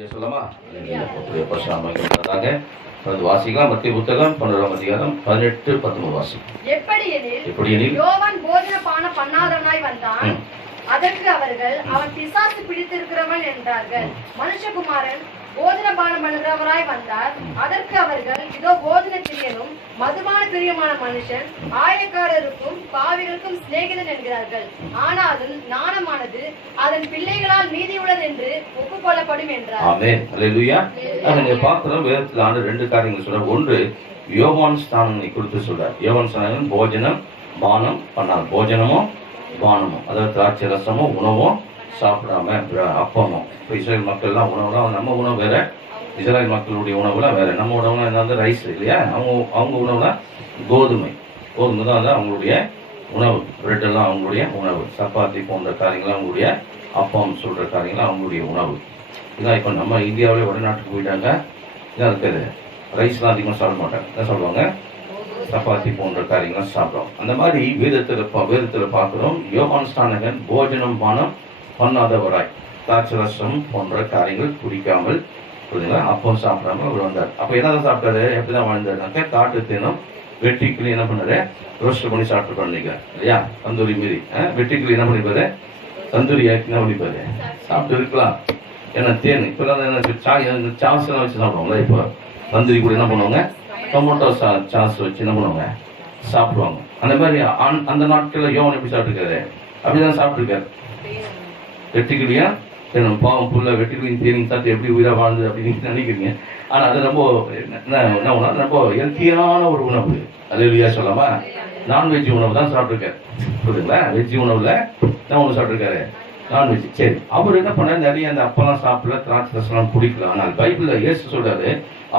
சொல்லமா வாசிக்கலாம். மத்திய புத்தகம் 12ஆம் அதிகாரம் 18-19 வாசிக்கும். எப்படியெனில் யோவான் போஜன பானம் பண்ணாதவனாய் வந்தான். அதற்கு அவர்கள், அவன் பிசாசு பிடித்திருக்கிறவன் என்றார்கள். மனுஷகுமாரன் போஜன பானம் பண்ணுகிறவராய் வந்தார். அதற்கு அவர்கள், இதோ போஜன பிரியனும் மதுபான பிரியமான மனுஷன், ஆயக்காரருக்கும் பாவிகளுக்கும் சிநேகிதன் என்கிறார்கள். ஆனாலும் ஞானமானது அதன் பிள்ளைகளால் நீதியுள்ளது என்று ஒப்புக்கொள்ளப்படும் என்றார். ஆமென். அல்லேலூயா. நீங்க பார்க்கிறோம், வேதத்தில் ஆண்டு ரெண்டு காரியங்கள் சொல்றார். ஒன்று, யோவான் ஸ்நானனை குறித்து சொல்றார். யோவான் ஸ்நானன் போஜனம் பானம் பண்ணார். போஜனமும் பானமும், அதாவது திராட்சை ரசமும் உணவும் சாப்பிடாம அப்பமும். இப்போ இஸ்ரேல் மக்கள்லாம் உணவுலாம், நம்ம உணவு வேற, இஸ்ரேல் மக்களுடைய உணவுலாம் வேற. நம்ம உணவுலாம் என்ன, ரைஸ் இல்லையா, அவங்க உணவுலாம் கோதுமை தான் அவங்களுடைய உணவு. பிரெட் எல்லாம் அவங்களுடைய உணவு. சப்பாத்தி போன்ற காரியங்கள்லாம் அவங்களுடைய, அப்பம் சொல்ற காரியங்கள்லாம் அவங்களுடைய உணவு. இதான் இப்போ நம்ம இந்தியாவிலே வடநாட்டுக்கு போயிட்டாங்க, இதான் இருக்குது. ரைஸ்லாம் அதிகமாக சாப்பிட மாட்டாங்க. என்ன சொல்லுவாங்க, சப்பாத்தி போன்ற காரியங்கள்லாம் சாப்பிடுவோம். அந்த மாதிரி வேதத்தில் பார்க்கிறோம். யோவான் ஸ்நானகன் போஜனம் பானம் பண்ணாதவராய், திராட்சரசம் போன்ற காரியங்கள் குடிக்காமல், அப்பம் சாப்பிடாம அவர் வந்தார். அப்ப என்னதான் சாப்பிட்டாரு, எப்படிதான் வாழ்ந்தாருனாக்க, காட்டு தேனும் வெட்டிக்கிளி என்ன பண்ணாரு, ரோஸ்ட் பண்ணி சாப்பிட்டு பண்ணிக்கிறார் இல்லையா. தந்தூரி மீறி வெட்டிக்கிளி என்ன பண்ணிப்பாரு, தந்தூரி என்ன பண்ணிப்பாரு, சாப்பிட்டு இருக்கலாம். ஏன்னா தேன் இப்பெல்லாம் சாஸ் எல்லாம் வச்சு சாப்பிடுவாங்களா. இப்போ தந்தூரி கூட என்ன பண்ணுவாங்க, டொமேட்டோ சாஸ் வச்சு என்ன பண்ணுவாங்க, சாப்பிடுவாங்க. அந்த மாதிரி அந்த நாட்களில் யோவான் எப்படி சாப்பிட்டுருக்காரு, அப்படிதான் சாப்பிட்டுருக்காரு. வெட்டிக்கிளியா பாவம் புள்ள வெட்டிக்கிளியும் தேனியும் சாப்பிட்டு எப்படி உயிராக வாழ்ந்து அப்படின்னு நினைக்கிறீங்க. ஆனால் அது ரொம்ப என்ன ரொம்ப ஹெல்த்தியான ஒரு உணவு. அல்லேலூயா சொல்லாமா. நான்வெஜ் உணவு தான் சாப்பிட்டுருக்காரு, புரியுதுங்களா. வெஜ் உணவுல என்ன உணவு சாப்பிட்டுருக்காரு, நான்வெஜ். சரி, அவர் என்ன பண்ணாரு, நிறைய அந்த அப்பெல்லாம் சாப்பிடல, திராட்சை ரசம்லாம் குடிக்கல. ஆனால் பைபிள்ல இயேசு சொல்றாரு,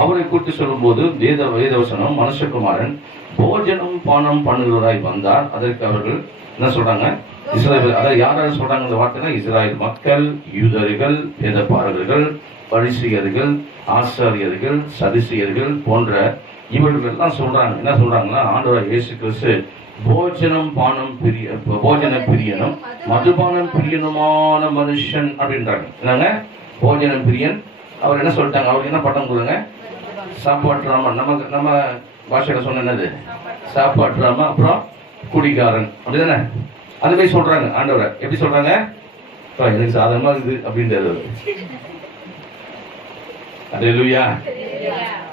அவரை குறித்து சொல்லும் போது வேதவசனம், மனுஷகுமாரன் போஜனம் பானம் பண்ணுகிறவராய் வந்தார். அதற்கு அவர்கள் என்ன சொல்றாங்க, இஸ்ரேல், அதாவது யாராவது சொல்றாங்க இந்த வார்த்தை, இஸ்ரேல் மக்கள், யூதர்கள், வேதபாரகர்கள், பரிசேயர்கள், ஆசாரியர்கள், சதுசேயர்கள் போன்ற இவர்கள் எல்லாம் சொல்றாங்க. என்ன சொல்றாங்கன்னா, ஆண்டவர் இயேசு கிறிஸ்து போஜனம் பிரியனும் மதுபானம் பிரியனுமான மனுஷன் அப்படின்றாங்க. என்னங்க, போஜனம் பிரியன். அவர் என்ன சொல்லிட்டாங்க, அவருக்கு என்ன பட்டம் கொடுங்க, சாப்பாட்டுறாம. நம்ம பாஷையில சொன்ன என்னது, சாப்பாட்டுறாம, அப்புறம் குடிகாரன், அப்படிதானே. அது மாதிரி சொல்றாங்க ஆண்டவரை. எப்படி சொல்றாங்க, எனக்கு சாதகமா இருக்குது அப்படின்றது. அல்லேலூயா.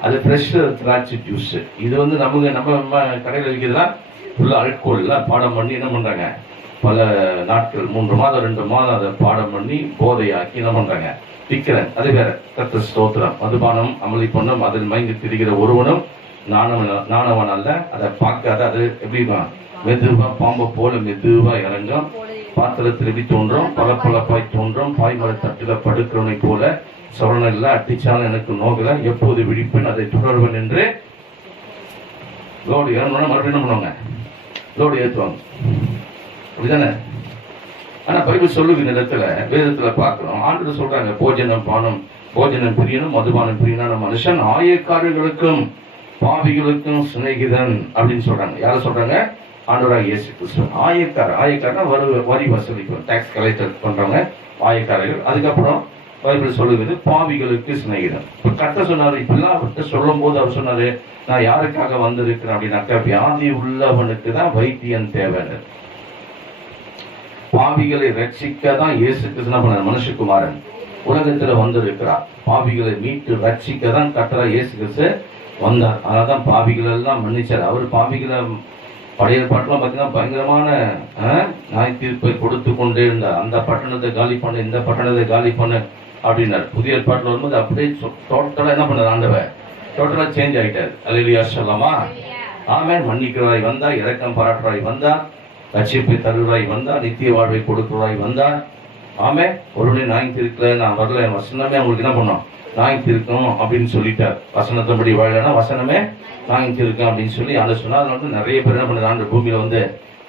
அது ஃப்ரெஷ் திராட்சை ஜூஸ். இது வந்து நம்ம கடையில் விற்கிறதுனா ஃபுல்லா அல்கோல் பாடம் பண்ணி என்ன பண்றாங்க, பல நாட்கள் 3 மாதம் 2 மாதம் அதை பாடம் பண்ணி போதையாக்கி என்ன பண்றாங்க, விற்கிறேன். அது வேற. கர்த்தர் ஸ்தோத்திரம். மதுபானம் அமளி பண்ணும், அதில் மயங்கி திரிகிற ஒருவனும் நானவன் அல்ல. அதை பார்க்காத, அது எப்படி மெதுவா பாம்பை போல மெதுவா இறங்கும், பாத்திரத்தில் எப்படி தோன்றும், பளபளப்பாய் தோன்றும், பாய்மர தட்டுல படுக்கிறவனை போல சவரனில் அட்டிச்சாலும் எனக்கு நோகல, எப்போது விழிப்பேன் அதை தொடர்வன் என்று. லோடு ஏறணும்னா மறுபடியும் என்ன பண்ணுவாங்க, லோடு ஏற்றுவாங்க, அப்படிதானே. ஆனா பைபிள் சொல்லுகிற இடத்துல, வேதத்துல பார்க்கிறோம், ஆண்டு சொல்றாங்க, போஜனம் பிரியனும் மதுபானம் பிரியனான மனுஷன், ஆயக்காரர்களுக்கும் பாவிகளுக்கும் சிநேகிதன் அப்படின்னு சொல்றாங்க. யார சொல்றாங்க, ஆண்டவராகிய இயேசு கிறிஸ்து. ஆயக்காரனா வரி வசூலிக்கும், டாக்ஸ் கலெக்டர் பண்றவங்க ஆயக்காரர்கள். அதுக்கப்புறம் பைபிள் சொல்லுகிறது பாவிகளுக்கு சிநேகிதன். இப்ப கர்த்தர் சொன்னாரு, இப்பெல்லாம் அவர்கிட்ட சொல்லும் போது அவர் சொன்னாரு, நான் யாருக்காக வந்திருக்கிறேன் அப்படின்னாக்கா, வியாதி உள்ளவனுக்கு தான் வைத்தியன் தேவைன்னு. பாவிகளை ரட்சிக்க தான் இயேசு கிறிஸ்து மனுஷகுமாரன் உலகத்துல வந்திருக்கிறார். பாவிகளை மீட்டு ரட்சிக்க தான் கர்த்தரா இயேசு கிறிஸ்து வந்தார். அதனால்தான் பாவிகள் எல்லாம் மன்னிச்சார். அவர் பாவிகளை பழைய பாட்டெல்லாம் பார்த்தீங்கன்னா பயங்கரமான நியாய தீர்ப்பை கொடுத்து கொண்டே இருந்தார். அந்த பட்டணத்தை காலி பண்ண, இந்த பட்டணத்தை காலி பண்ண அப்படின்னார். புதிய பாட்டில் வரும்போது அப்படியே டோட்டலா என்ன பண்ணார், ஆண்டவர் டோட்டலா சேஞ்ச் ஆயிட்டார். அல்லேலூயா சொல்லலாமா. ஆமென். மன்னிக்கிறவராய் வந்தார், இரக்கம் பாராட்டுறாய் வந்தார், ரட்சிப்பை தருவராய் வந்தார், நித்திய வாழ்வை கொடுக்கிறவராய் வந்தார். ஆமென். ஒருவனே நாய் தீர்க்கல, நான் வரல, என் வசனமே அவங்களுக்கு என்ன பண்ணோம், நாய் தீர்க்கணும் அப்படின்னு சொல்லிட்டார். வசனத்தின்படி வாழனா வசனமே நாய் தீர்க்கும் அப்படின்னு சொல்லி அதை சொன்னா, அதில் வந்து நிறைய பேர் என்ன பண்ணுறாங்க, ஆண்டு பூமியில வந்து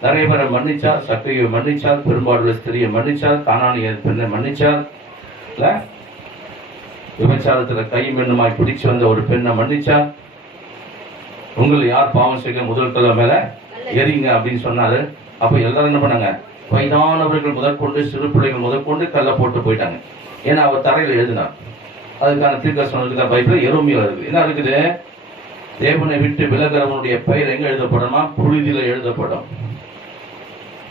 நிறைய பேரை மன்னிச்சார். சக்கையை மன்னிச்சார், பெரும்பாடுள்ள ஸ்திரியை மன்னிச்சார், கானானிய பெண்ணை மன்னிச்சார், இல்ல விபச்சாரத்துல கை மென்னுமாய் பிடிச்சு வந்த ஒரு பெண்ணை மன்னிச்சார். உங்களை யார் பாவம் செய்ய முதல் கல்ல மேல எரிங்க அப்படின்னு சொன்னாரு. அப்ப எல்லாரும் என்ன பண்ணாங்க, வயதானவர்கள் முதற்கொண்டு சிறு பிள்ளைகள் முதற்கொண்டு கல்லை போட்டு போயிட்டாங்க. ஏன்னா அவர் தரையில் எழுதினார். அதுக்கான தீர்க்கதரிசனம் இருக்குதா பைபிள்? எரோமியால இருக்கு. என்ன இருக்குது? தேவனை விட்டு விலகிறவனுடைய பெயர் எங்க எழுதப்படுமா? புழுதியில எழுதப்படும்.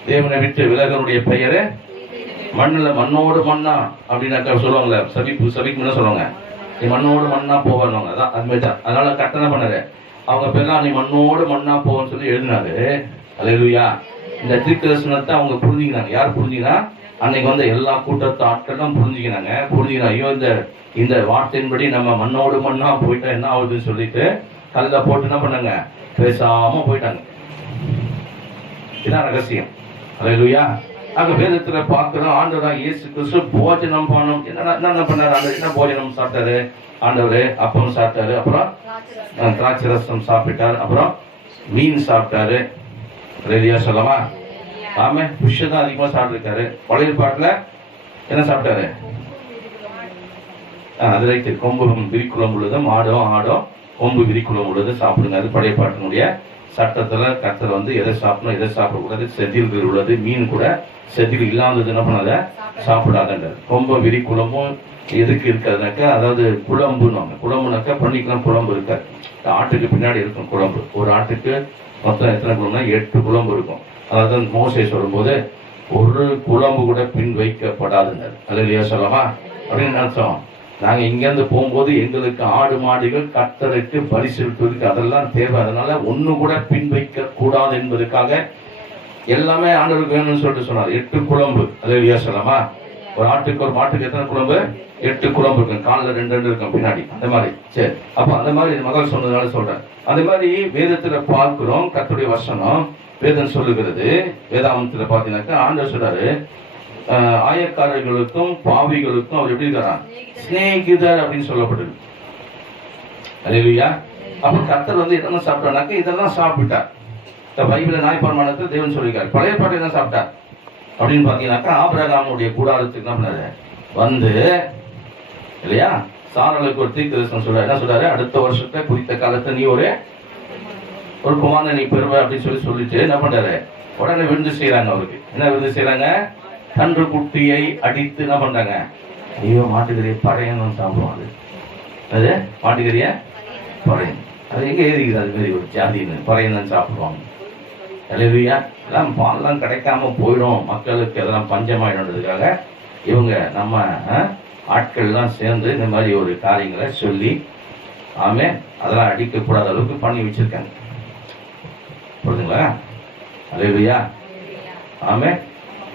தேவனை விட்டு விலகனுடைய பெயரு மண்ணுல, மண்ணோடு மண்ணா அப்படின்னாக்கா சொல்லுவாங்கல்ல, சபிக்கு சொல்லுவாங்க, நீ மண்ணோடு மண்ணா போவாங்க. அதான் அது மாதிரி தான். அதனால கட்டணை பண்ணாரு, அவங்க பேர்லாம் நீ மண்ணோடு மண்ணா போன்னு சொல்லி எழுதினாரு. அல்லேலூயா. இந்த தீர்க்கதரிசனத்தை அவங்க புரிஞ்சுக்கினாங்க. யார் புரிஞ்சுக்கினா? அன்னைக்கு வந்து எல்லா கூட்டத்து ஆட்களும் புரிஞ்சுக்கினா ஐயோ இந்த வார்த்தையின்படி நம்ம மண்ணோடு மண்ணா போயிட்டா என்ன ஆகுதுன்னு சொல்லிட்டு கல்ல போட்டு என்ன பண்ணாங்க, பேசாம போயிட்டாங்க. இதான் ரகசியம். அல்லேலூயா. அங்க வேதத்துல பார்க்கிறோம், ஆண்டவராக இயேசு கிறிஸ்து போஜனம் பானம் என்ன பண்ணாரு? ஆண்டவர் என்ன போஜனம் சாப்பிட்டாரு? ஆண்டவர் அப்பம் சாப்பிட்டாரு, அப்புறம் திராட்சை ரசம் சாப்பிட்டாரு, அப்புறம் மீன் சாப்பிட்டாரு. ரெடியா சொல்லமா? ஆமா, ஃபிஷ் தான் அதிகமா சாப்பிட்டுருக்காரு. பழைய பாட்டுல என்ன சாப்பிட்டாரு? அது ரைட்டு. கொம்பு விரிக்குளம் உள்ளது, மாடும் ஆடும் கொம்பு விரிக்குளம் உள்ளது சாப்பிடுங்க. அது பழைய பாட்டினுடைய சட்டத்துல கர்த்தர் வந்து எதை சாப்பிடணும் எதை சாப்பிடக்கூடாது, செதில்கள் உள்ளது, மீன் கூட செதில் இல்லாதது என்ன பண்ணாத சாப்பிடாதன்றார். கொம்பு விரி குழம்பும் எதுக்கு இருக்காதுனாக்கா, அதாவது குழம்புனாக்கா பண்ணிக்கலாம், குழம்பு இருக்காது. ஆட்டுக்கு பின்னாடி இருக்கும் குழம்பு. ஒரு ஆட்டுக்கு மொத்தம் எத்தனை குழம்புனா 8 குழம்பு இருக்கும். அதாவது மோசே சொல்லும்போது ஒரு குழம்பு கூட பின் வைக்கப்படாதுன்னாரு. அல்லேலூயா சொல்லமா? அப்படின்னு அர்த்தம். நாங்க இங்கிருந்து போகும்போது எங்களுக்கு ஆடு மாடுகள் கர்த்தருக்கு பலி செலுத்துவதற்கு அதெல்லாம் தேவை. அதனால ஒண்ணு கூட பின் வைக்க கூடாது என்பதற்காக எல்லாமே ஆண்டவருக்கு வேணும்னு சொல்லிட்டு சொன்னார். 8 குழம்பு. அல்லேலூயா சொல்லமா? ஒரு ஆட்டுக்கு ஒரு மாட்டுக்கு எத்தனை குழம்பு? 8 குழம்பு இருக்கும். காலில் 2 இருக்கும் பின்னாடி. அந்த மாதிரி. சரி, அப்ப அந்த மாதிரி மகள் சொன்னதுனால சொல்றேன். அந்த மாதிரி வேதத்துல பார்க்கிறோம். கர்த்தருடைய வசனம் வேதம் சொல்லுகிறது. வேதாமத்துல பாத்தீங்கன்னாக்கா ஆண்டவர் சொல்றாரு, ஆயக்காரர்களுக்கும் பாவிகளுக்கும் அவர் எப்படி இருக்கிறார்? சிநேகிதர் அப்படின்னு சொல்லப்பட்டது. அல்லேலூயா. அப்ப கர்த்தர் வந்து இதெல்லாம் சாப்பிட்டாருனாக்க இதெல்லாம் சாப்பிட்டார். பைபிள் நாய்பரமானத்தில் தேவன் சொல்லியிருக்காரு. பழைய பாட்டை என்ன சாப்பிட்டார் அப்படின்னு பாத்தீங்கன்னாக்கா, ஆபிரகாமுடைய கூடாரத்துக்கு என்ன பண்ணாரு வந்து இல்லையா, சாரலுக்கு ஒரு தீர்க்கதரிசனம் சொல்றாரு. என்ன சொல்றாரு? அடுத்த வருஷத்தை குறித்த காலத்தை நீ ஒரு குமாரனை நீ பெறுவ அப்படின்னு சொல்லிட்டு என்ன பண்றாரு? உடனே விருந்து செய்யறாங்க. அவருக்கு என்ன விருந்து செய்யறாங்க? கன்று குட்டியை அடித்து என்ன பண்றாங்க? ஐயோ, மாட்டுக்கறிய பழையன்னு சாப்பிடுவாங்க. அது மாட்டுக்கறிய பழையன். அது எங்க ஏறிக்குது? அது மாதிரி ஒரு ஜாதின்னு பழையன்னு சாப்பிடுவாங்க. அல்லேலூயா. எல்லாம் பால்லாம் கிடைக்காம போயிடும், மக்களுக்கு அதெல்லாம் பஞ்சமாயிடுறதுக்காக இவங்க நம்ம ஆட்கள்லாம் சேர்ந்து இந்த மாதிரி ஒரு காரியங்களை சொல்லி ஆமே அதெல்லாம் அடிக்கக்கூடாத அளவுக்கு பண்ணி வச்சிருக்காங்க. புரியுதுங்களா? அல்லேலூயா. ஆமே.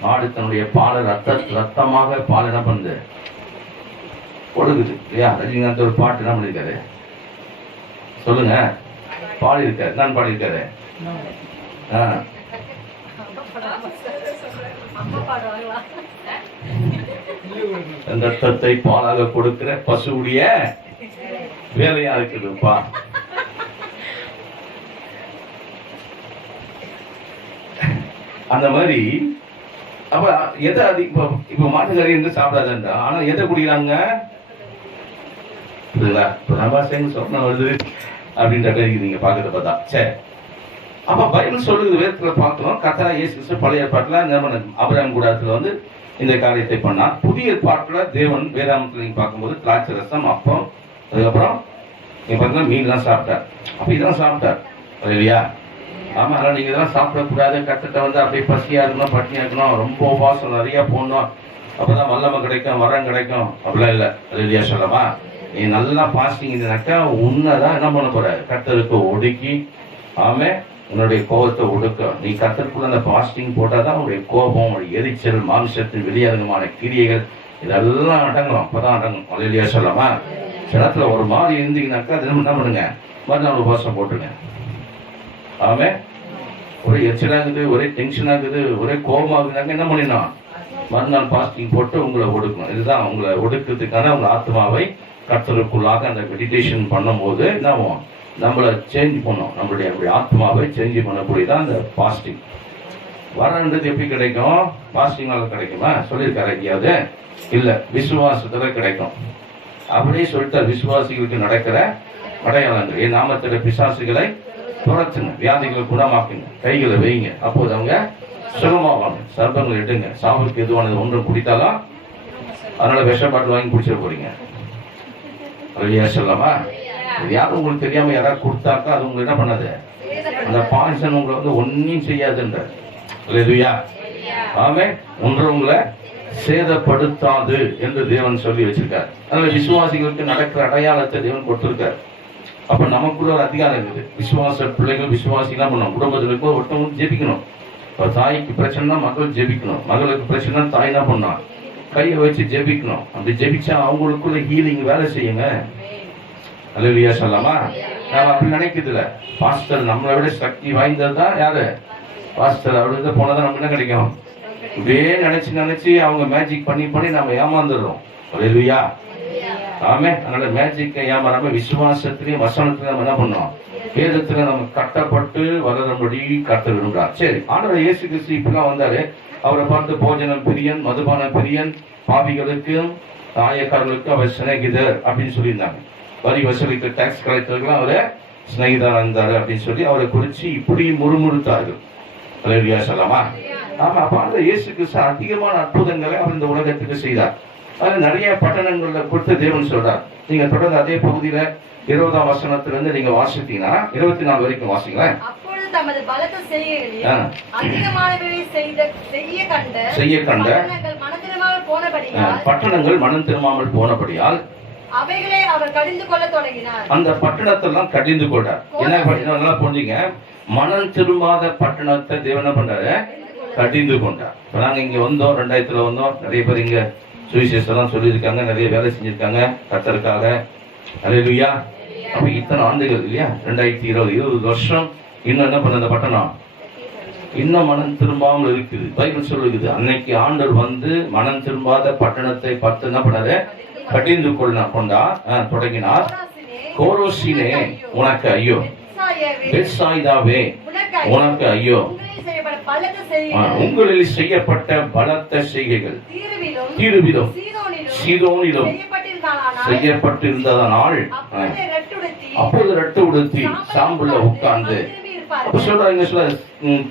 மாடு தன்னுடைய பாலை ரத்தமாக பால் என்ன பண்ணுது? கொடுக்குது இல்லையா? ரஜினிகாந்த் ஒரு பாட்டு என்ன பண்ணிருக்காரு சொல்லுங்க, பாடி இருக்காரு. நான் பாடியிருக்காரு. ரத்தத்தை பாலாக கொடுக்கிற பசுவுடைய வேலையா இருக்குதுப்பா. அந்த மாதிரி அப்ப எதை இப்ப மாட்டுக்கறி என்று சாப்பிடாதுன்றா, ஆனா எதை குடிக்கிறாங்க? சொன்ன வருது அப்படின்ற நீங்க பாக்குறத பார்த்தா சரி. அப்ப பைபிள் சொல்லுது, வேதத்துல பார்க்கிறோம். கர்த்தராகிய இயேசு கிறிஸ்து பழைய ஏற்பாட்டுல ஆபிரகாம் கூடாரத்துல வந்து இந்த காரியத்தை பண்ணார். புதிய ஏற்பாட்டுல தேவன் வேதாமத்துல நீங்க பார்க்கும்போது திராட்சை ரசம், அப்பம், அதுக்கப்புறம் நீங்க பாத்தீங்கன்னா மீன் எல்லாம் சாப்பிட்டார். அப்ப இதெல்லாம் சாப்பிட்டார் இல்லையா? ஆமா. அதனால நீங்க இதெல்லாம் சாப்பிடக்கூடாது, கர்த்தர்ட்ட வந்து அப்படியே பசியா இருக்கணும், பட்டினியா இருக்கணும், ரொம்ப உபவாசம் நிறைய போடணும், அப்பதான் வல்லமை கிடைக்கும், வரம் கிடைக்கும், அப்படிலாம் இல்லை. அது இல்லையா சொல்லமா? நீ நல்லா பாஸ்டிங் இருந்தாக்கா உன்னதான் என்ன பண்ண போற? கர்த்தருக்கு ஒடுக்கி ஆமே உன்னுடைய கோபத்தை ஒடுக்க. நீ கர்த்தருக்குள்ள அந்த பாஸ்டிங் போட்டாதான் உன்னுடைய கோபம், எரிச்சல், மாம்சத்தின் வெளியரங்கமான கிரியைகள் இதெல்லாம் அடங்கும். அப்பதான் அடங்கும். அது இல்லையா சொல்லமா? சிலத்துல ஒரு மாதிரி இருந்தீங்கன்னாக்கா அது என்ன பண்ணுங்க, மறுநாள் உபவாசம் போட்டுங்க. ஆமே. ஒரே எரிச்சலாகுது, ஒரே டென்ஷன் ஆகுது, ஒரே கோபமாகுதுனாக்க என்ன பண்ணிடணும்? மறுநாள் பாஸ்டிங் போட்டு உங்களை ஒடுக்கணும். இதுதான் உங்களை ஒடுக்கிறதுக்கான உங்க ஆத்மாவை கர்த்தருக்குள்ளாக அந்த மெடிடேஷன் பண்ணும்போது என்ன ஆகும்? நம்மளை சேஞ்ச் பண்ணும். நம்மளுடைய ஆத்மாவை சேஞ்ச் பண்ணக்கூடியதான் அந்த பாஸ்டிங். வரன்றது எப்படி கிடைக்கும்? பாஸ்டிங்கால கிடைக்குமா? சொல்லியிருக்காரு எங்கேயாவது? இல்ல, விசுவாசத்துல கிடைக்கும். அப்படியே சொல்லிட்டார். விசுவாசிகளுக்கு நடக்கிற அடையாளங்கள், என் நாமத்தில பிசாசுகளை துரத்துங்க, வியாதிகளை குணமாக்குங்க, கைகளை வைங்க, அப்போது அவங்க சுகமாவாங்க. சர்ப்பங்கள் எடுங்க, சாவுக்கு எதுவானது ஒன்றும் குடித்தாலும் அதனால விஷ பாட்டில் வாங்கி குடிச்சிட போறீங்க. அல்லேலூயா சொல்லலாமா? இது யாரும் உங்களுக்கு தெரியாம யாராவது கொடுத்தாக்கா அது உங்களுக்கு என்ன பண்ணாது? அந்த பாய்சன் உங்களை வந்து ஒன்னும் செய்யாதுன்ற. அல்லேலூயா. ஆமென். ஒன்று உங்களை சேதப்படுத்தாது என்று தேவன் சொல்லி வச்சிருக்காரு. அதனால விசுவாசிகளுக்கு நடக்கிற அடையாளத்தை தேவன் கொடுத்திருக்காரு. அப்ப நமக்குள்ள ஒரு அதிகாரம் இருக்குது. விசுவாச பிள்ளைகள் விசுவாசிலாம் பண்ணணும். குடும்பத்திற்கு ஒருத்தவங்க ஜெபிக்கணும். தாய்க்கு பிரச்சனைனா மகள் ஜெபிக்கணும். மகளுக்கு பிரச்சனை தாய் என்ன பண்ணணும்? கையை வச்சு ஜெபிக்கணும். அப்படி ஜெபிச்சா அவங்களுக்குள்ள ஹீலிங் வேலை செய்யுங்க. அல்லேலூயா சொல்லலாமா? நாம அப்படி நினைக்கிறது இல்ல. பாஸ்டர் நம்மளை விட சக்தி வாய்ந்ததுதான் யாரு? பாஸ்டர். அவருக்கு போனதான் நமக்கு என்ன கிடைக்கும்? இப்படியே நினைச்சு அவங்க மேஜிக் பண்ணி நம்ம ஏமாந்துடுறோம். அல்லேலூயா. ஆமே. அதனால மேஜிக்கை ஏமாறாம விசுவாசத்திலையும் வசனத்திலையும் நம்ம என்ன பண்ணோம்? வேதத்துல நம்ம கட்டப்பட்டு வளரும்படி கட்ட விரும்புறார். சரி, ஆண்டவர் இயேசு கிறிஸ்து இப்படிலாம் வந்தாரு. அவரை பார்த்து போஜனம் பிரியன், மதுபான பிரியன், பாவிகளுக்கும் ஆயக்காரர்களுக்கும் அவர் சிநேகிதர் அப்படின்னு சொல்லியிருந்தாங்க. வரி வசூலிக்க டாக்ஸ் கலெக்டர்கள் அவரை சிநேகிதர் இருந்தாரு அப்படின்னு சொல்லி அவரை குறிச்சு இப்படி முறுமுறுத்தார்கள். அல்லேலூயா சொல்லலாமா? ஆமா. அப்ப அந்த இயேசு கிறிஸ்து அதிகமான அற்புதங்களை அவர் இந்த உலகத்துக்கு செய்தார். அது நிறைய பட்டணங்கள்ல கொடுத்து தேவன் சொல்றார். நீங்க தொடர்ந்து அதே பகுதியில 20ஆம் வசனத்திலிருந்து நீங்க வாசித்தீங்கன்னா 24 வரைக்கும் வாசிங்களேன். அப்பொழுது தமது பலத்த செய்கைகளில் அதிகமானவைகளை செய்ய கண்ட பட்டணங்கள் மனம் திரும்பாமல் போனபடியால் அவைகளை அவர் கடிந்து கொள்ள தொடங்கினார். அந்த பட்டணத்தெல்லாம் கடிந்து கொண்டார். என்ன நல்லா புரிஞ்சுங்க. மனம் திரும்பாத பட்டணத்தை தேவன் பண்றாரு? கடிந்து கொண்டார். நாங்க இங்க வந்தோம், 2000 வந்தோம். நிறைய பேர் இங்க சுவிசேஷம் சொல்லியிருக்காங்க, நிறைய வேலை செஞ்சிருக்காங்க கர்த்தருக்காக. அல்லேலூயா. அப்ப இத்தனை ஆண்டுகள் இல்லையா? 2020 வருஷம் இன்னும் என்ன பண்ண அந்த பட்டணம் இன்னும் மனம் திரும்பாமல் இருக்குது. பைபிள் சொல்லுது, அன்னைக்கு ஆண்டவர் வந்து மனம் திரும்பாத பட்டணத்தை பார்த்து என்ன பண்ணாரு? கடிந்து தொடங்கினார். கோரோசினே உனக்கு ஐயோ, பெத்சாயிதாவே உனக்கு ஐயோ, உங்களில் செய்யப்பட்ட பலத்த செய்கைகள் தீருவிலும் சீதோனிலும் செய்யப்பட்டிருந்ததனால் அப்போது ரெட்டு உடுத்தி சாம்பல்ல உட்கார்ந்து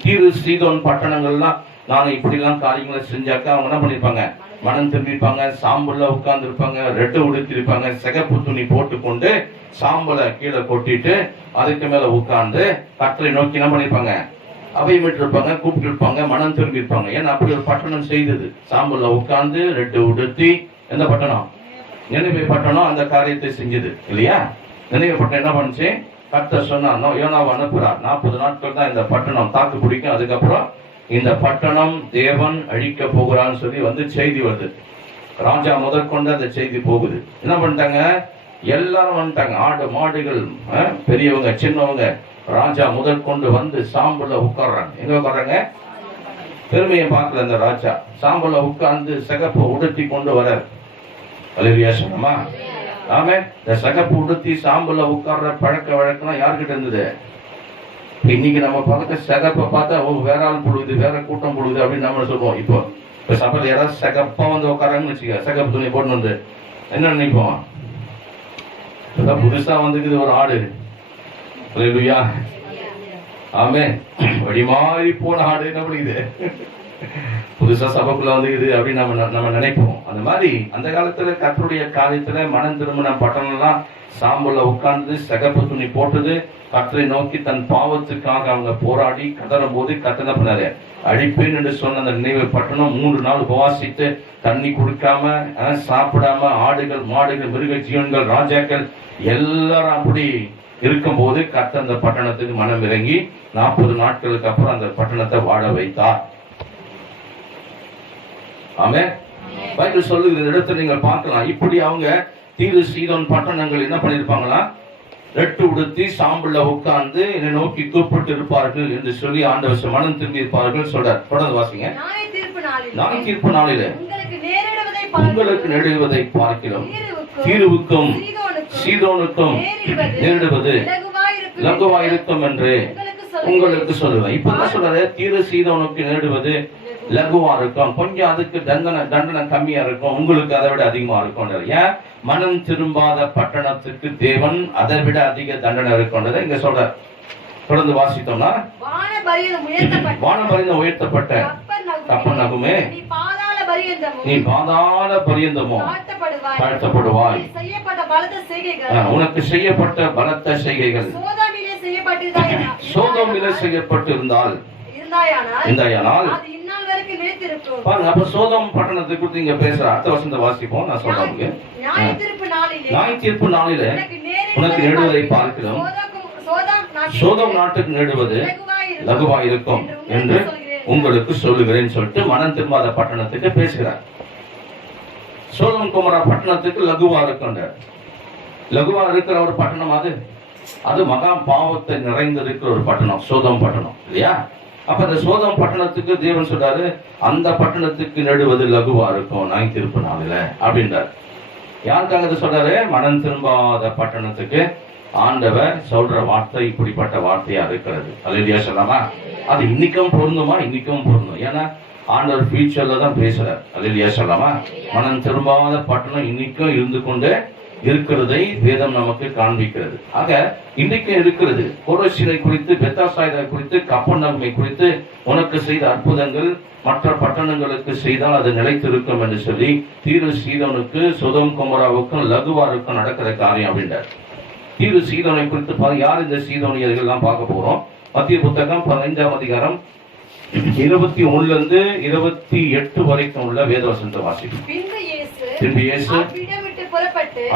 தீரு சீதோன் பட்டணங்கள்லாம் நான் இப்படி எல்லாம் காரியங்களை செஞ்சாக்கா அவங்க என்ன பண்ணிருப்பாங்க? மனம் திரும்பிப்பாங்க, சாம்பல்ல உட்கார்ந்து இருப்பாங்க, ரெட்டு உடுத்தி இருப்பாங்க, சிகப்பு துணி போட்டுக்கொண்டு சாம்பலை கீழே கொட்டிட்டு அதுக்கு மேல உட்கார்ந்து கர்த்தரை நோக்கி என்ன பண்ணிருப்பாங்க? அவைமிட்டு இருப்பாங்க, கூப்பிட்டு இருப்பாங்க, மனம் திரும்பி இருப்பாங்க. ஏன்னா அப்படி ஒரு பட்டணம் செய்தது. சாம்பல்ல உட்கார்ந்து ரெட்டு உடுத்தி. எந்த பட்டணம்? நினைவே பட்டணம் அந்த காரியத்தை செஞ்சது இல்லையா? நினைவே பட்டணம் என்ன பண்ணுச்சு? கர்த்தர் சொன்னா யோனாவை அனுப்புறார். 40 நாட்கள் தான் இந்த பட்டணம் தாக்கு பிடிக்கும். அதுக்கப்புறம் இந்த பட்டணம் தேவன் அழிக்க போகிறான்னு சொல்லி வந்து செய்தி வருது. ராஜா முதற்கொண்டு அந்த செய்தி போகுது. என்ன பண்ணிட்டாங்க? எல்லாரும் வந்துட்டாங்க. ஆடு மாடுகள், பெரியவங்க சின்னவங்க, ராஜா முதற்கொண்டு வந்து சாம்பல்ல உட்கார்றாங்க. எங்க உட்கார்றாங்க? பெருமையை பார்க்கல அந்த ராஜா. சாம்பல்ல உட்கார்ந்து சிகப்பு உடுத்தி கொண்டு வர்றார். அல்லேலூயா சொன்னமா? ஆமே. இந்த சிகப்பு உடுத்தி சாம்பல்ல உட்கார்ற பழக்க வழக்கம் யாருக்கிட்ட இருந்தது? இன்னைக்கு நம்ம பார்த்த சிகப்பை பார்த்தா வேற ஆள் புழுகுது, வேற கூட்டம் புழுகுது அப்படின்னு நம்ம சொல்லுவோம். இப்போ சபையில யாராவது சிகப்பா வந்து உட்காராங்கன்னு வச்சுக்க, சிகப்பு துணி போட்டு வந்து என்ன நினைப்போம்? புதுசா வந்துக்குது ஒரு ஆடு. அல்லேலூயா. ஆமே. வடி மாறி போன ஆடு என்ன பண்ணிக்குது? புதுசா சபைக்குள்ள வந்துக்குது அப்படின்னு நம்ம நினைப்போம். அந்த மாதிரி அந்த காலத்துல கர்த்தருடைய காரியத்துல மனம் திரும்பின பட்டணம்லாம் சாம்பல்ல உட்கார்ந்து சிகப்பு துணி போட்டது. கர்த்தரை நோக்கி தன் பாவத்துக்காக அவங்க போராடி கதறும் போது கர்த்தர் என்ன பண்ணாரு? அழிப்பேன் என்று சொன்ன அந்த நினைவு பட்டணம் 3 நாள் உபவாசித்து தண்ணி குடிக்காம சாப்பிடாம ஆடுகள் மாடுகள் மிருக ஜீவன்கள் ராஜாக்கள் எல்லாரும் அப்படி இருக்கும் போது கர்த்தர் அந்த பட்டணத்துக்கு மனம் இறங்கி 40 நாட்களுக்கு அப்புறம் அந்த பட்டணத்தை வாழ வைத்தார். ஆமே. பைபிள் சொல்லுகிற இடத்துல நீங்கள் பார்க்கலாம். இப்படி அவங்க தீரு சீதோன் பட்டணங்கள் என்ன பண்ணிருப்பாங்களா? ரெட்டு உடுத்தி சாம்பல்ல உட்கார்ந்து என்னை நோக்கி கூப்பிட்டு இருப்பார்கள் என்று சொல்லி ஆண்டவர் மனம் திரும்பி இருப்பார்கள் சொல்றார். தொடர்ந்து வாசிங்க. நாளை தீர்ப்பு நாளிலே உங்களுக்கு நேரிடுவதை பார்க்கிறோம். தீருவுக்கும் சீதோனுக்கும் நேரிடுவது லகுவாயிருக்கும் என்று உங்களுக்கு சொல்லுவேன். இப்பதான் சொல்றாரு, தீரு சீதோனுக்கு நேரிடுவது லகுவா இருக்கும், கொஞ்சம் அதுக்கு தண்டனை கம்மியா இருக்கும், உங்களுக்கு அதை விட அதிகமா இருக்கும். ஏன்? மனம் திரும்பாத பட்டணத்துக்கு தேவன் அதை விட அதிக தண்டனை இருக்கும் இங்க சொல்ற. தொடர்ந்து வாசித்தோம்னா, வானபரியந்தம் உயர்த்தப்பட்ட கப்பர்நகுமே பரியந்தமும் நீ பாதாள பரியந்தமும் தாழ்த்தப்படுவாய். தாழ்த்தப்படுவாய். உனக்கு செய்யப்பட்ட பலத்த செய்கைகள் உனக்கு செய்யப்பட்ட பலத்த செய்கைகள் சோதோமிலே செய்யப்பட்டிருந்தாய். சோதோமிலே செய்யப்பட்டிருந்தால் இருந்தாயானால் அது இந்நாள் வரைக்கும் நிலைத்திருக்கும். பாருங்க, அப்ப சோதோம் பட்டணத்தை குறித்து இங்க பேசுற அடுத்த வசனத்தை வாசிப்போம். நான் சொல்றேன், நியாய தீர்ப்பு நாளிலே நியாய தீர்ப்பு நாளிலே உனக்கு நேடுவதை பார்க்கிறோம் சோதோம் நாட்டுக்கு நேடுவது லகுவாயிருக்கும் என்று உங்களுக்கு சொல்லுகிறேன்னு சொல்லிட்டு மனம் திரும்பாத பட்டணத்துக்கு பேசுகிறார். சோதோம் குமரா பட்டணத்துக்கு லகுவா இருக்கின்ற லகுவா இருக்கிற ஒரு பட்டணம் அது மகா பாவத்தை நிறைந்திருக்கிற ஒரு பட்டணம் சோதோம் பட்டணம் இல்லையா? அப்ப அந்த சோதோம் பட்டணத்துக்கு தேவன் சொல்றாரு, அந்த பட்டணத்துக்கு நடுவது லகுவா இருக்கும் நியாய தீர்ப்பு நாளில அப்படின்றார். யாருக்காக அது சொல்றாரு? மனம் திரும்பாத பட்டணத்துக்கு ஆண்டவர் சொல்ற வார்த்தை இப்படிப்பட்ட வார்த்தையா இருக்கிறது. அல்லேலூயா சொல்லாமா? அது இன்னைக்கும் பொருந்துமா? இன்னைக்கும் பொருந்தும். ஏன்னா ஆண்டவர் ஃபியூச்சர்ல தான் பேசுறார். அல்லேலூயா சொல்லாமா? மனம் திரும்பாத பட்டணம் இன்னைக்கும் இருந்து கொண்டு இருக்கிறதை வேதம் நமக்கு காண்பிக்கிறது. ஆக இன்னைக்கு இருக்கிறது. கொரோசினை குறித்து, பெத்தாசாய்தா குறித்து, கப்பர்நகூமை குறித்து உனக்கு செய்த அற்புதங்கள் மற்ற பட்டணங்களுக்கு செய்தால் அது நிலைத்திருக்கும் என்று சொல்லி தீரு சீதோனுக்கு சோதோம் குமராவுக்கும் லகுவாருக்கும் நடக்கிற காரியம் அப்படின்றார். தீரு சீதோனை குறித்து யார் இந்த சீதோனியர்கள் எல்லாம் பார்க்க போறோம். மத்திய புத்தகம் 15ஆம் அதிகாரம் 21 இருந்து 28 வரைக்கும் உள்ள வேதவசனத்தை வாசிக்கும். பின்பு இயேசு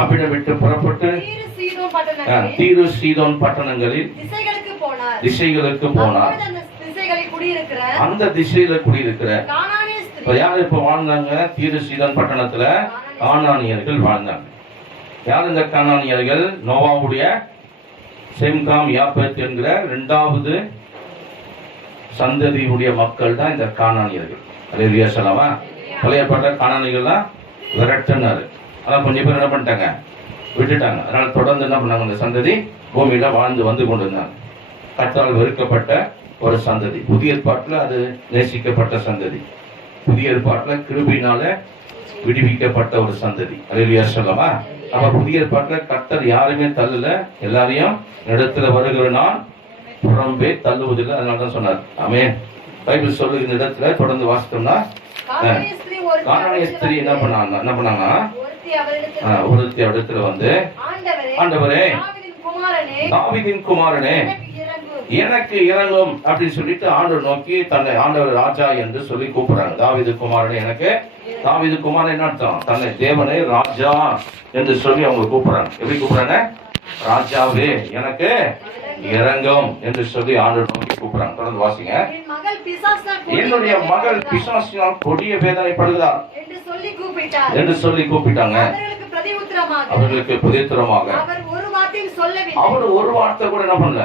அவ்விடம் விட்டு புறப்பட்டு தீரு சீதோன் பட்டணங்களில் திசைகளுக்கு போனார். அந்த திசையில குடியிருக்கிற யார் இப்ப வாழ்ந்தாங்க? தீரு சீதோன் பட்டணத்துல கானானியர்கள் வாழ்ந்தாங்க. யார் இந்த கானானியர்கள்? நோவாவுடைய செம்காம் யாப்பேத் என்கிற 2வது சந்ததியுடைய மக்கள் தான் இந்த கானானியர்கள். அல்லேலூயா சொல்லவா? பழைய ஏற்பாட்டுல கானானியர்கள் தான் விரட்டினாரு. அதான் கொஞ்சம் பேர் என்ன பண்ணிட்டாங்க? விட்டுட்டாங்க. அதனால தொடர்ந்து என்ன பண்ணாங்க? அந்த சந்ததி பூமியில வாழ்ந்து வந்து கொண்டிருந்தாங்க. கர்த்தரால் வெறுக்கப்பட்ட ஒரு சந்ததி. புதிய ஏற்பாட்டுல அது நேசிக்கப்பட்ட சந்ததி. புதிய ஏற்பாட்டுல கிருபையினால விடுவிக்கப்பட்ட ஒரு சந்ததி. அல்லேலூயா சொல்லவா? அப்ப புதிய ஏற்பாட்டுல கர்த்தர் யாருமே தள்ளல, எல்லாரையும் இடத்துல வருகிற நான் புறம்பே தள்ளுவதில்லை. அதனாலதான் சொன்னார். ஆமென். பைபிள் சொல்லுகிற இந்த இடத்துல தொடர்ந்து வாசித்தோம்னா கானானிய ஸ்திரீ என்ன பண்ணாங்க? ஒருத்தி இடத்துல வந்து, ஆண்டவரே தாவீதின் குமாரனே எனக்கு இறங்கும் அப்படின்னு சொல்லிட்டு ஆண்டவர் நோக்கி தன்னை ஆண்டவர் ராஜா என்று சொல்லி கூப்பிடுறாங்க. தாவீது குமாரனே எனக்கு. தாவீது குமாரன் என்ன அர்த்தம்? தன்னை தேவனை ராஜா என்று சொல்லி அவங்க கூப்பிடுறாங்க. எப்படி கூப்பிடுறாங்க? ராஜாவே எனக்கு இறங்கும் என்று சொல்லி ஆண்டவர் நோக்கி கூப்பிடுறாங்க. தொடர்ந்து வாசிங்க. என்னுடைய மகள் பிசாசினால் கொடிய வேதனைப்படுகிறார் என்று சொல்லி கூப்பிட்டாங்க. அவர்களுக்கு பிரதியுத்தரமாக அவர் ஒரு வார்த்தை கூட என்ன பண்ணல,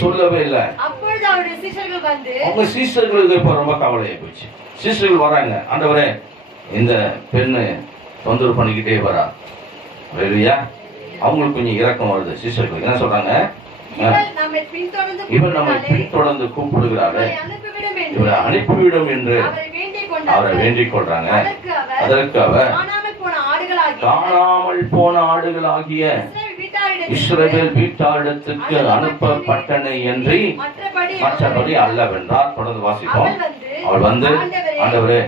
சொல்லவே இல்லை. அவங்க சீஷர்களுக்கு இப்ப ரொம்ப கவலையா போச்சு. சீஷர்கள் வராங்க, ஆண்டவரே இந்த பெண்ணு தொந்தரவு பண்ணிக்கிட்டே வரா. அவங்களுக்கு கொஞ்சம் இரக்கம் வருது. சீஷர்களுக்கு என்ன சொல்றாங்க? இவர் நம்மை பின்தொடர்ந்து கூப்பிடுகிறாரு, இவரை அனுப்பிவிடும் என்று அவரை வேண்டிக் கொள்றாங்க. அதற்கு அவர் காணாமல் போன ஆடுகளாகிய இஸ்ரவேல் வீட்டாரிடத்துக்கு அனுப்பப்பட்டனை என்று மற்றபடி அல்லவென்றார். தொடர்ந்து வாசிப்போம். அவள் வந்து, ஆண்டவரே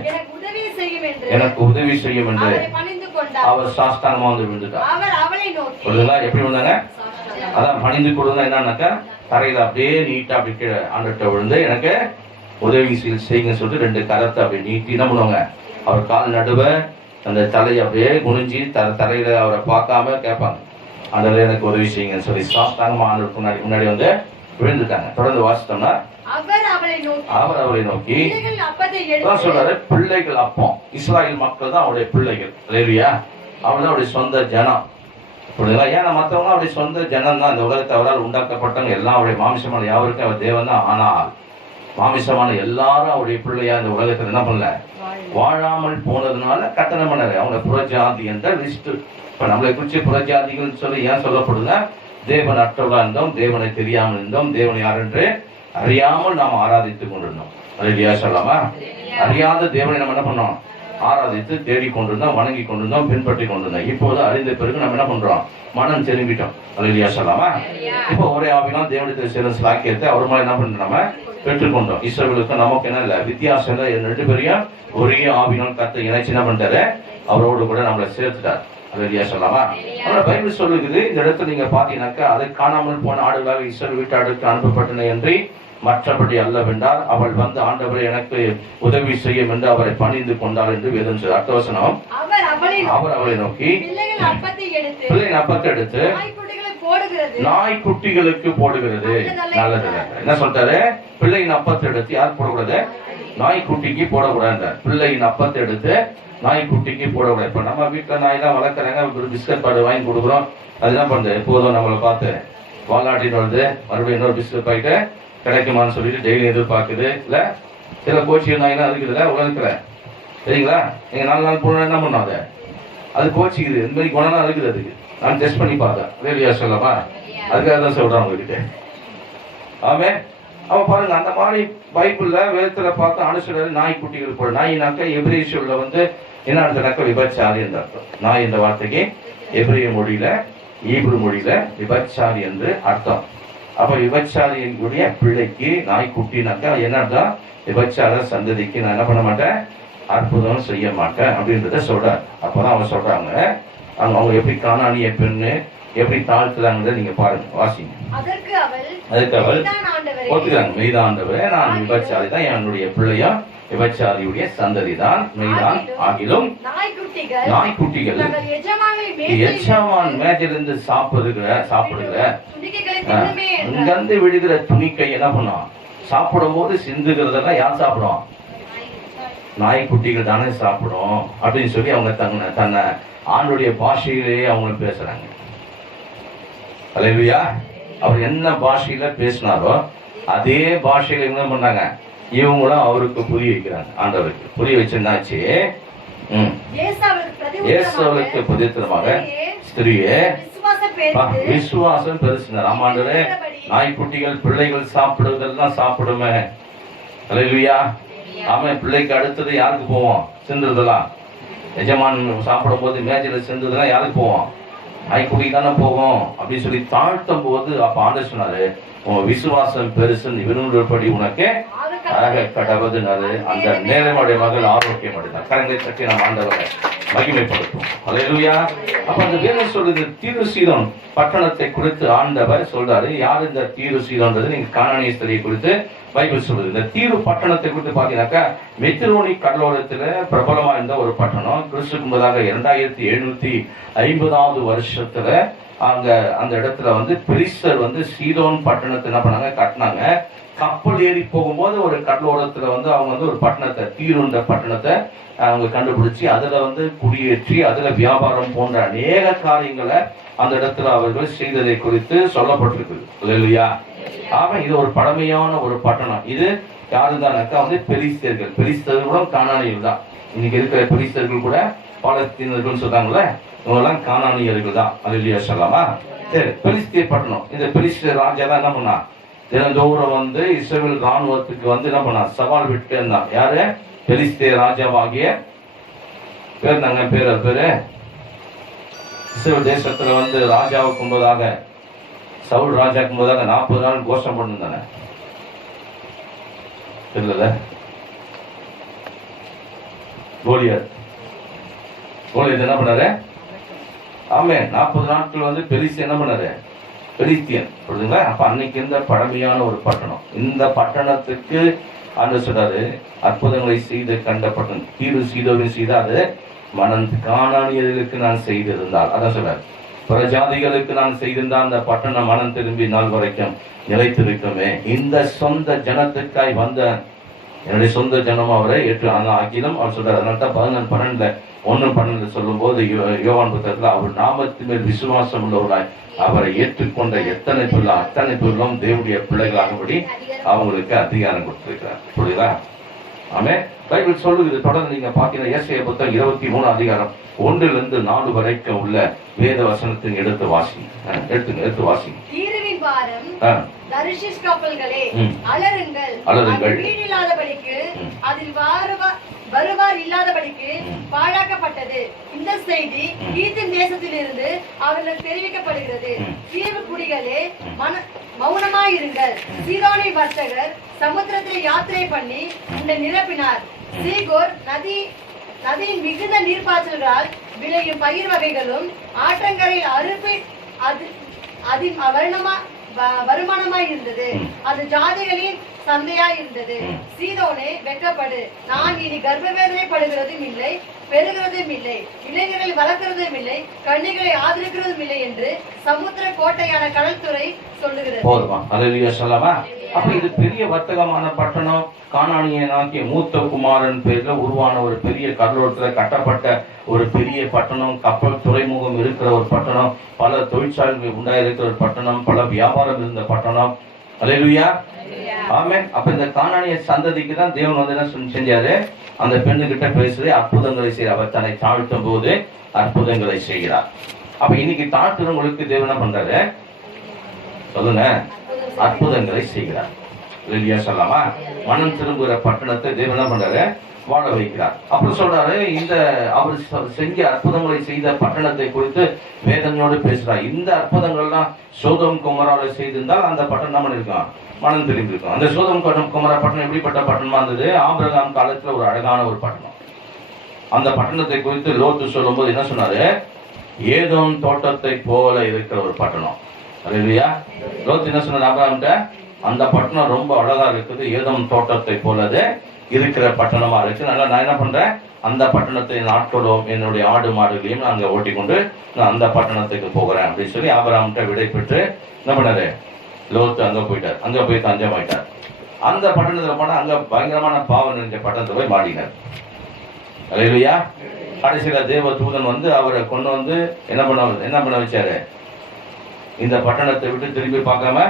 எனக்கு உதவி செய்யும் என்று அவர் சாஷ்டாங்கமா வந்து விழுந்துட்டார். எப்படி வந்தாங்க? அதான் பணிந்து கொடுத்தா என்னன்னாக்கா தரையில அப்படியே நீட்டா அப்படி கீழே ஆண்டுகிட்ட விழுந்து எனக்கு உதவி செய்யுங்க சொல்லிட்டு 2 கரத்தை அப்படியே நீட்டி என்ன பண்ணுவாங்க? அவர் கால் நடுவ அந்த தலையை அப்படியே குனிஞ்சி தரையில அவரை பார்க்காம கேட்பாங்க, ஆண்டவரே எனக்கு உதவி செய்யுங்கன்னு சொல்லி சாஷ்டாங்கமா ஆண்டு முன்னாடி வந்து விழுந்துட்டாங்க. தொடர்ந்து வாசித்தோம்னா அவர் அவரை நோக்கி சொல்றாரு, பிள்ளைகள் அப்பம். இஸ்ராயல் மக்கள் தான் அவருடைய பிள்ளைகள். அல்லேலூயா. அவர் தான் அவருடைய சொந்த ஜனம். புரியுதுங்களா? ஏன்னா மற்றவங்க அவருடைய சொந்த ஜனம் தான். இந்த உலகத்தை அவரால் உண்டாக்கப்பட்டவங்க எல்லாம் அவருடைய மாமிசமான யாவருக்கும் அவர் தேவன் தான். ஆனால் மாமிசமான எல்லாரும் அவருடைய பிள்ளையா இந்த உலகத்துல என்ன பண்ணல, வாழாமல் போனதுனால கட்டணம் பண்ணாரு. அவங்க புறஜாதி என்ற லிஸ்ட். இப்ப நம்மளை குறிச்சு புறஜாதிகள் சொல்லி ஏன் சொல்லப்படுதுன்னா, தேவன் அற்றவர்களா இருந்தோம், தேவனை தெரியாமல் இருந்தோம், தேவனை யார் என்று அறியாமல் நாம் ஆராதித்துக் கொண்டிருந்தோம். அல்லேலூயா சொல்லாமா? அறியாத தேவனை நம்ம என்ன பண்ணோம்? ஆராதித்து தேடிக் கொண்டிருந்தோம், வணங்கி கொண்டிருந்தோம், பின்பற்றி கொண்டிருந்தோம். இப்போது அறிந்த பிறகு நம்ம என்ன பண்றோம்? மனம் திரும்பிட்டோம். அல்லேலூயா சொல்லாமா? இப்போ ஒரே ஆவினால் தேவனிடத்தில் சேரும் ஸ்லாக்கியத்தை அவர் மாதிரி என்ன பண்றோம்? நம்ம பெற்றுக்கொண்டோம். இஸ்ரவேலுக்கு நமக்கு என்ன இல்லை வித்தியாசம் இல்லை. ரெண்டு பேரையும் ஒரே ஆவினால் கர்த்தர் இணைச்சு என்ன பண்ணிட்டாரு? அவரோடு கூட நம்மளை சேர்த்துட்டார். அல்லேலூயா சொல்லாமா? அதனால பைபிள் சொல்லுகிறது, இந்த இடத்துல நீங்க பாத்தீங்கன்னாக்கா, அது காணாமல் போன ஆடுகளாக இஸ்ரவேல் வீட்டாருக்கு அனுப்பப்பட்டன என்று மற்றபடி அல்லவென்றால் அவள் வந்து ஆண்டவரை எனக்கு உதவி செய்யும் என்று அவரை பணிந்து கொண்டாள் என்று வேதம் சொல்லுது. அடுத்த வசனம், அவர் அவளை நோக்கி பிள்ளையின் அப்பத்தை எடுத்து நாய்க்குட்டிகளுக்கு போடுகிறது. நல்லது. என்ன சொல்றாரு? பிள்ளையின் அப்பத்தை எடுத்து யார் போடக்கூடாது? நாய்க்குட்டிக்கு போடக்கூடாது. பிள்ளையின் அப்பத்தை எடுத்து நாய்க்குட்டிக்கு போடக்கூடாது. இப்ப நம்ம வீட்டுல நாயெல்லாம் வளர்க்குறாங்க, பிஸ்கட் பாடு வாங்கி கொடுக்குறோம். அது என்ன பண்ணுது? எப்போதும் நம்மளை பார்த்து வாலாட்டின்னு வருது, மறுபடியும் இன்னொரு பிஸ்கட் பாய்ட்டு கிடைக்குமான்னு சொல்லிட்டு டெய்லி எதிர்பார்க்குது. இல்ல சில கோச்சிங் நாயெல்லாம் இருக்குதுல்ல உலகத்துல, சரிங்களா? நீங்க 4 நாள் போன என்ன பண்ணாத அது கோச்சிக்குது. இந்த மாதிரி குணம்லாம் இருக்குது. அதுக்கு நான் டெஸ்ட் பண்ணி பார்த்தேன். வேலையா சொல்லமா? அதுக்காக தான் சொல்றேன் உங்ககிட்ட. ஆமே. அவன் பாருங்க, அந்த மாதிரி பைபிள்ல வேதத்துல பார்த்து அனுசரித்து நாய்க்குட்டிகள் போட. நாயினாக்க எபிரேய சொல்ல வந்து என்ன அர்த்தம்னாக்க விபச்சாரி என்ற அர்த்தம். நாய் என்ற வார்த்தைக்கு எபிரேய மொழியில, ஈப்ரு மொழியில விபச்சாரி என்று அர்த்தம். அப்ப விபச்சாரியினுடைய பிள்ளைக்கு நாய்க்குட்டினாக்கா என்ன அர்த்தம்? விபச்சார சந்ததிக்கு நான் என்ன பண்ண மாட்டேன்? அற்புதம் செய்ய மாட்டேன் அப்படின்றத சொல்றாரு. அப்பதான் அவங்க சொல்றாங்க, அவங்க எப்படி காணானிய பெண்ணு எப்படி தாழ்த்துறாங்க நீங்க பாருங்க, வாசிங்க. அதற்கு அவள் ஒத்துக்கிறாங்க, மெய்தாண்டவரே, நான் விபச்சாரி தான், என்னுடைய பிள்ளையா விபச்சாரியுடைய சந்ததி தான், மெய்தான். ஆகிலும் நாய்க்குட்டிகள் எஜமான் மேஜிலிருந்து சாப்பிடுகிற இங்கிருந்து விடுகிற துணிக்கை என்ன பண்ணும்? சாப்பிடும் போது சிந்துகிறதெல்லாம் யார் சாப்பிடும்? நாய்க்குட்டிகள் தானே சாப்பிடும் அப்படின்னு சொல்லி அவங்க தன்னை ஆண்டுடைய பாஷையிலேயே அவங்க பேசுறாங்க. அல்லேலூயா. அவர் என்ன பாஷையில பேசினாரோ அதே பாஷையில என்ன பண்ணாங்க? இவங்களும் அவருக்கு புரிய வைக்கிறாங்க. ஆண்டவருக்கு புரிய வச்சிருந்தாச்சு. இயேசுவுக்கு பிரதித்திரமாக ஸ்திரியே விசுவாசம் பெருசினார். ஆமாண்டவரே, நாய்க்குட்டிகள் பிள்ளைகள் சாப்பிடுவதெல்லாம் சாப்பிடுமே. அல்லேலூயா. ஆமா. பிள்ளைக்கு அடுத்தது யாருக்கு போவோம்? சிந்துறதெல்லாம் எஜமான் சாப்பிடும் போது மேஜில சிந்துறதெல்லாம் யாருக்கு போவோம்? நாய்க்குட்டிக்கு தானே போவோம் அப்படின்னு சொல்லி தாழ்த்தும் போது அப்ப ஆண்டவர் சொன்னாரு, உன் விசுவாசம் பெருசுன்னு விரும்பும்படி உனக்கு கடவுதுனாரு. அந்த நேரமுடைய மகள் ஆரோக்கியம் அடைந்தார். கரங்களை தட்டி நாம் ஆண்டவரை மகிமைப்படுத்தும். அல்லேலூயா. அப்ப அந்த வேதம் சொல்லுது, தீரு சீதோன் பட்டணத்தை குறித்து ஆண்டவர் சொல்றாரு. யார் இந்த தீரு சீதோன்றது? நீங்க கானானிய ஸ்திரியை குறித்து பைபிள் சொல்லுது. இந்த தீரு பட்டணத்தை குறித்து பாத்தீங்கன்னாக்கா, மெத்திரோனி கடலோரத்துல பிரபலமா இருந்த ஒரு பட்டணம். கிறிஸ்துக்கு முன்பதாக 2750வது வருஷத்துல அங்க அந்த இடத்துல வந்து பெரிஸ்தர் வந்து சீதோன் பட்டணத்தை என்ன பண்ணாங்க? கட்டினாங்க. கப்பல் ஏறி போகும்போது ஒரு கடலோரத்துல வந்து அவங்க வந்து ஒரு பட்டணத்தை, தீருன்ற பட்டணத்தை அவங்க கண்டுபிடிச்சு அதுல வந்து குடியேற்றி அதுல வியாபாரம் போன்ற அநேக காரியங்களை அந்த இடத்துல அவர்கள் செய்ததை குறித்து சொல்லப்பட்டிருக்குது. அல்லேலூயா. ஆக இது ஒரு பழமையான ஒரு பட்டணம். இது யாருதானாக்கா வந்து பெலிஸ்தர்கள். பெலிஸ்தர்களும் கானானியர்கள் தான். இன்னைக்கு இருக்கிற பெலிஸ்தர்கள் கூட பாலஸ்தீனர்கள் சொல்றாங்கல்ல, இவங்கெல்லாம் கானானியர்கள் தான். அல்லேலூயா சொல்லாமா? சரி, பெலிஸ்திய பட்டணம். இந்த பெலிஸ்திய ராஜா தான் என்ன பண்ணா? தினந்தோறும் வந்து இஸ்ரவேல் ராணுவத்துக்கு வந்து என்ன பண்ணா? சவால் விட்டு இருந்தான். யாரு? பெலிஸ்திய ராஜாவாகிய பேர் தாங்க பேரு இஸ்ரவேல் தேசத்துல வந்து ராஜாவுக்கு முன்பதாக, சவுல் ராஜாவுக்கு முன்பதாக 40 நாள் கோஷம் பண்ணிருந்தானே, தெரியல? கோலியத் என்ன பண்ணாரு? ஆமே, 40 நாட்கள் வந்து பெலிஸ்தியன் என்ன பண்ணாரு? பெலிஸ்தியன். புரியுதுங்களா? அப்ப அன்னைக்கு இருந்த பழமையான ஒரு பட்டணம். இந்த பட்டணத்துக்கு ஆண்டவர் சொல்றாரு, அற்புதங்களை செய்து கண்ட பட்டணம். தீரு சீதோவின் செய்தாது மனம் கானானியர்களுக்கு நான் செய்திருந்தால், அதான் சொல்றாரு, புறஜாதிகளுக்கு நான் செய்திருந்தால் அந்த பட்டணம் மனம் திரும்பி நாள் வரைக்கும் நிலைத்திருக்குமே. இந்த சொந்த ஜனத்துக்காய் வந்த என்னுடைய சொந்த ஜனம் அவரை ஏற்று ஆக்கிலும் அவர் சொல்றாரு. அதனால தான் 11:12 சொல்லும் போது யோவான் புத்தகத்துல அவர் நாமத்தின் மேல் விசுவாசம் உள்ளவராய் அவரை ஏற்றுக்கொண்ட அத்தனை பேர்களும் தேவனுடைய பிள்ளைகளாகபடி அவங்களுக்கு அதிகாரம் கொடுத்திருக்கிறார். புரியுதா? ஆமே. பைபிள் சொல்லுது. தொடர்ந்து நீங்க பாத்தீங்கன்னா ஏசாயா புத்தகம் 23 அதிகாரம் 1-4 வரைக்கும் உள்ள வேத வசனத்தின் எடுத்து வாசிங்க. எடுத்து வாசிங்க. வருவார் இல்லாதபடிக்கு பாழாக்கப்பட்டது. இந்த செய்தி ஈத்தின் தேசத்திலிருந்து அவர்களுக்கு தெரிவிக்கப்படுகிறது. தீவு குடிகளே மௌனமாயிருங்கள். சீதோனை வர்த்தகர் சமுத்திரத்தில் யாத்திரை பண்ணி உன்னை நிரப்பினார். சீகோர் நதியின் மிகுந்த நீர்ப்பாய்ச்சல்களால் விளையும் பயிர் வகைகளும் ஆற்றங்கரையில் அறுப்பு அதின் வருமானமாய் இருந்தது. அது ஜாதிகளின் சந்தையாய் இருந்தது. சீதோனே வெட்கப்படு, நான் இனி கர்ப்பவேதனைப்படுகிறதும் இல்லை, பெறுகிறதும் இல்லை, இளைஞர்களை வளர்க்கிறதும் இல்லை, கன்னிகளை ஆதரிக்கிறதும் இல்லை என்று சமுத்திர கோட்டையான கடல்துறை சொல்லுகிறது. போதுமா? அல்லேலூயா சொல்லலாமா? அப்ப இது பெரிய வர்த்தகமான பட்டணம். கானானியனாகிய மூத்த குமாரன் பேர்ல உருவான ஒரு பெரிய கடலோரத்துல கட்டப்பட்ட ஒரு பெரிய பட்டணம், கப்பல் துறைமுகம் இருக்கிற ஒரு பட்டணம், பல தொழிற்சாலைகள் உண்டாயிருக்கிற ஒரு பட்டணம், பல வியாபாரம் இருந்த பட்டணம். அல்லேலூயா, ஆமென். அப்ப இந்த கானானிய சந்ததிக்கு தான் தேவன் வந்து என்ன செஞ்சாரு? அந்த பெண்ணு கிட்ட பேசுறது, அற்புதங்களை செய்ய அவர் தன்னை தாழ்த்தும் போது அற்புதங்களை செய்கிறார். அப்ப இன்னைக்கு தாழ்த்துறவங்களுக்கு தேவன் என்ன பண்றாரு? சொல்லுங்க, அற்புதங்களை செய்கிறார். இல்லையா சொல்லலாமா? மனம் திரும்புகிற பட்டணத்தை தேவன் என்ன பண்றாரு? வாழ வைக்கிறார். அப்புறம் சொல்றாரு, இந்த அவர் செஞ்ச அற்புதங்களை செய்த பட்டணத்தை குறித்து வேதனையோடு பேசுறார். இந்த அற்புதங்கள்லாம் சோதோம் குமாரால செய்திருந்தால் அந்த பட்டணம் இருக்கான், மனம் திரும்பி இருக்கும். அந்த சோதோம் குமாரா பட்டணம் எப்படிப்பட்ட பட்டணமா இருந்தது? ஆபிரகாம் காலத்துல ஒரு அழகான ஒரு பட்டணம். அந்த பட்டணத்தை குறித்து லோத்து சொல்லும் போது என்ன சொன்னாரு? ஏதோம் தோட்டத்தை போல இருக்கிற ஒரு பட்டணம். இல்லையா? லோத்து என்ன சொன்னார் ஆபிரகாம்கிட்ட? அந்த பட்டணம் ரொம்ப அழகா இருக்குது, ஏதோம் தோட்டத்தை போலது இருக்கிற பட்டணமா இருக்கு. அதனால நான் என்ன பண்றேன்? அந்த பட்டணத்தை நாட்களும் என்னுடைய ஆடு மாடுகளையும் நான் அங்க ஓட்டி கொண்டு நான் அந்த பட்டணத்துக்கு போகிறேன் அப்படின்னு சொல்லி ஆபிரகாம்கிட்ட விடை பெற்று என்ன பண்ணாரு? லோத்து அங்க போயிட்டார். அங்க போய் தஞ்சமாயிட்டார். அந்த பட்டணத்துல போனா அங்க பயங்கரமான பாவம் நிறைஞ்ச பட்டணத்தை போய் மாடினார். அல்லேலூயா. கடைசியில தேவ தூதன் வந்து அவரை கொண்டு வந்து என்ன பண்ண வச்சாரு? இந்த பட்டணத்தை விட்டு திரும்பி பார்க்காம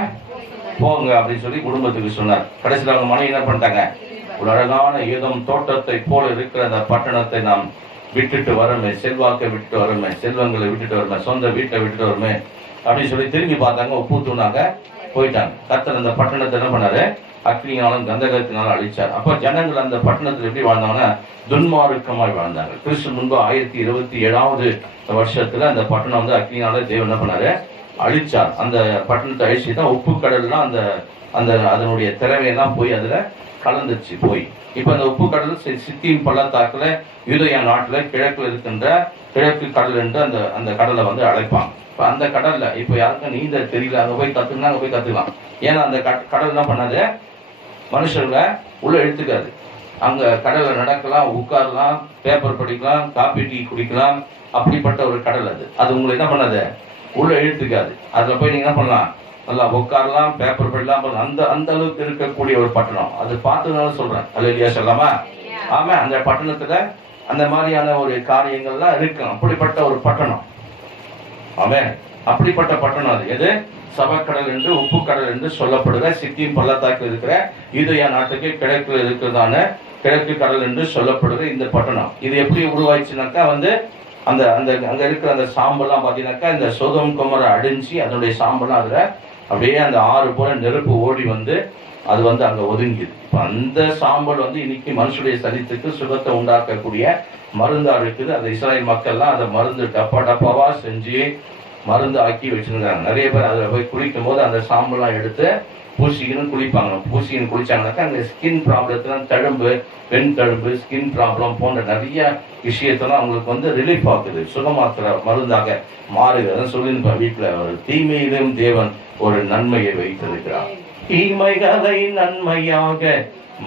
போங்க அப்படின்னு சொல்லி குடும்பத்துக்கு சொன்னார். கடைசியில் அவங்க மனைவி என்ன பண்ணிட்டாங்க? ஒரு அழகான ஏதோம் தோட்டத்தை போல இருக்கிற அந்த பட்டணத்தை நாம் விட்டுட்டு வரமே, செல்வாக்கை விட்டுட்டு வரமே, செல்வங்களை விட்டுட்டு வரமே, சொந்த வீட்டை விட்டுட்டு வரமே அப்படின்னு சொல்லி திரும்பி பார்த்தாங்க. உப்பு தூணாங்க, போயிட்டாங்க. கர்த்தர் அந்த பட்டணத்தை என்ன பண்ணாரு? அக்னியாலும் கந்தகத்தினாலும் அழிச்சார். அப்ப ஜனங்கள் அந்த பட்டணத்தில் எப்படி வாழ்ந்தாங்கன்னா துன்மார்க்கமாய் வாழ்ந்தாங்க. கிறிஸ்து முன்பு 1027வது வருஷத்துல அந்த பட்டணம் வந்து அக்னியால தேவன் என்ன பண்ணாரு? அழிச்சார். அந்த பட்டணத்தை அழிச்சு தான் உப்பு கடல்லாம் அந்த அந்த அதனுடைய திறமையெல்லாம் போய் அதுல கலந்துச்சு போய். இப்ப அந்த உப்பு கடல் சித்தியின் பள்ளத்தாக்குல யூதேயா நாட்டுல கிழக்குல இருக்கின்ற கிழக்கு கடல் என்று அந்த அந்த கடலை வந்து அழைப்பாங்க. இப்ப அந்த கடல்ல இப்ப யாருக்கும் நீந்த தெரியல, அங்க போய் கத்துக்கணும், அங்க போய் கத்துக்கலாம். ஏன்னா அந்த கடல் என்ன பண்ணாது? மனுஷர்களை உள்ள எடுத்துக்காது. அங்க கடல்ல நடக்கலாம், உட்காரலாம், பேப்பர் படிக்கலாம், காபி டீ குடிக்கலாம். அப்படிப்பட்ட ஒரு கடல் அது. அது உங்களை என்ன பண்ணாது? உள்ள இழுத்துக்காது. அதுல போய் நீங்க என்ன பண்ணலாம்? நல்லா உட்காரலாம், பேப்பர் படிக்கலாம். அந்த அந்த அளவுக்கு இருக்கக்கூடிய ஒரு பட்டணம். அது பார்த்ததுனால சொல்றேன். அல்லேலூயா சொல்லாமா? ஆமா. அந்த பட்டணத்துல அந்த மாதிரியான ஒரு காரியங்கள்லாம் இருக்கும். அப்படிப்பட்ட ஒரு பட்டணம். ஆமே. அப்படிப்பட்ட பட்டணம் அது. எது? சபக்கடல் என்று உப்பு கடல் என்று சொல்லப்படுகிற சித்தியின் பள்ளத்தாக்கில் இருக்கிற யூதேயா நாட்டுக்கு கிழக்குல இருக்கிறதான கிழக்கு கடல் என்று சொல்லப்படுகிற இந்த பட்டணம். இது எப்படி உருவாயிச்சுனாக்கா வந்து அந்த அந்த அங்க இருக்கிற அந்த சாம்பல்லாம் பாத்தீங்கன்னாக்கா இந்த சோதோம் குமாரா அடிஞ்சு அதனுடைய சாம்பல்லாம் அதுல அப்படியே அந்த ஆறு போல நெருப்பு ஓடி வந்து அது வந்து அங்க ஒதுங்கிது. இப்ப அந்த சாம்பல் வந்து இன்னைக்கு மனுஷனுடைய சரீரத்துக்கு சுகத்தை உண்டாக்கக்கூடிய மருந்தா இருக்குது. அந்த இஸ்ராயல் மக்கள்லாம் அதை மருந்து டப்பாவா செஞ்சு மருந்து ஆக்கி வச்சிருக்காங்க. நிறைய பேர் அதுல போய் குளிக்கும் போது அந்த சாம்பல்லாம் எடுத்து பூசிக்கணும் குளிப்பாங்க. பூசிக்கணும் குளிச்சாங்கன்னாக்கா அந்த ஸ்கின் ப்ராப்ளத்துல தழும்பு, பெண் தழும்பு, ஸ்கின் ப்ராப்ளம் போன்ற நிறைய விஷயத்தெல்லாம் அவங்களுக்கு வந்து ரிலீஃப் ஆகுது, சுகமாக்குற மருந்தாக மாறுகிறது. சொல்லியிருப்பேன் வீட்டுல ஒரு தீமையிலும் தேவன் ஒரு நன்மையை வைத்திருக்கிறார். தீமைகளை நன்மையாக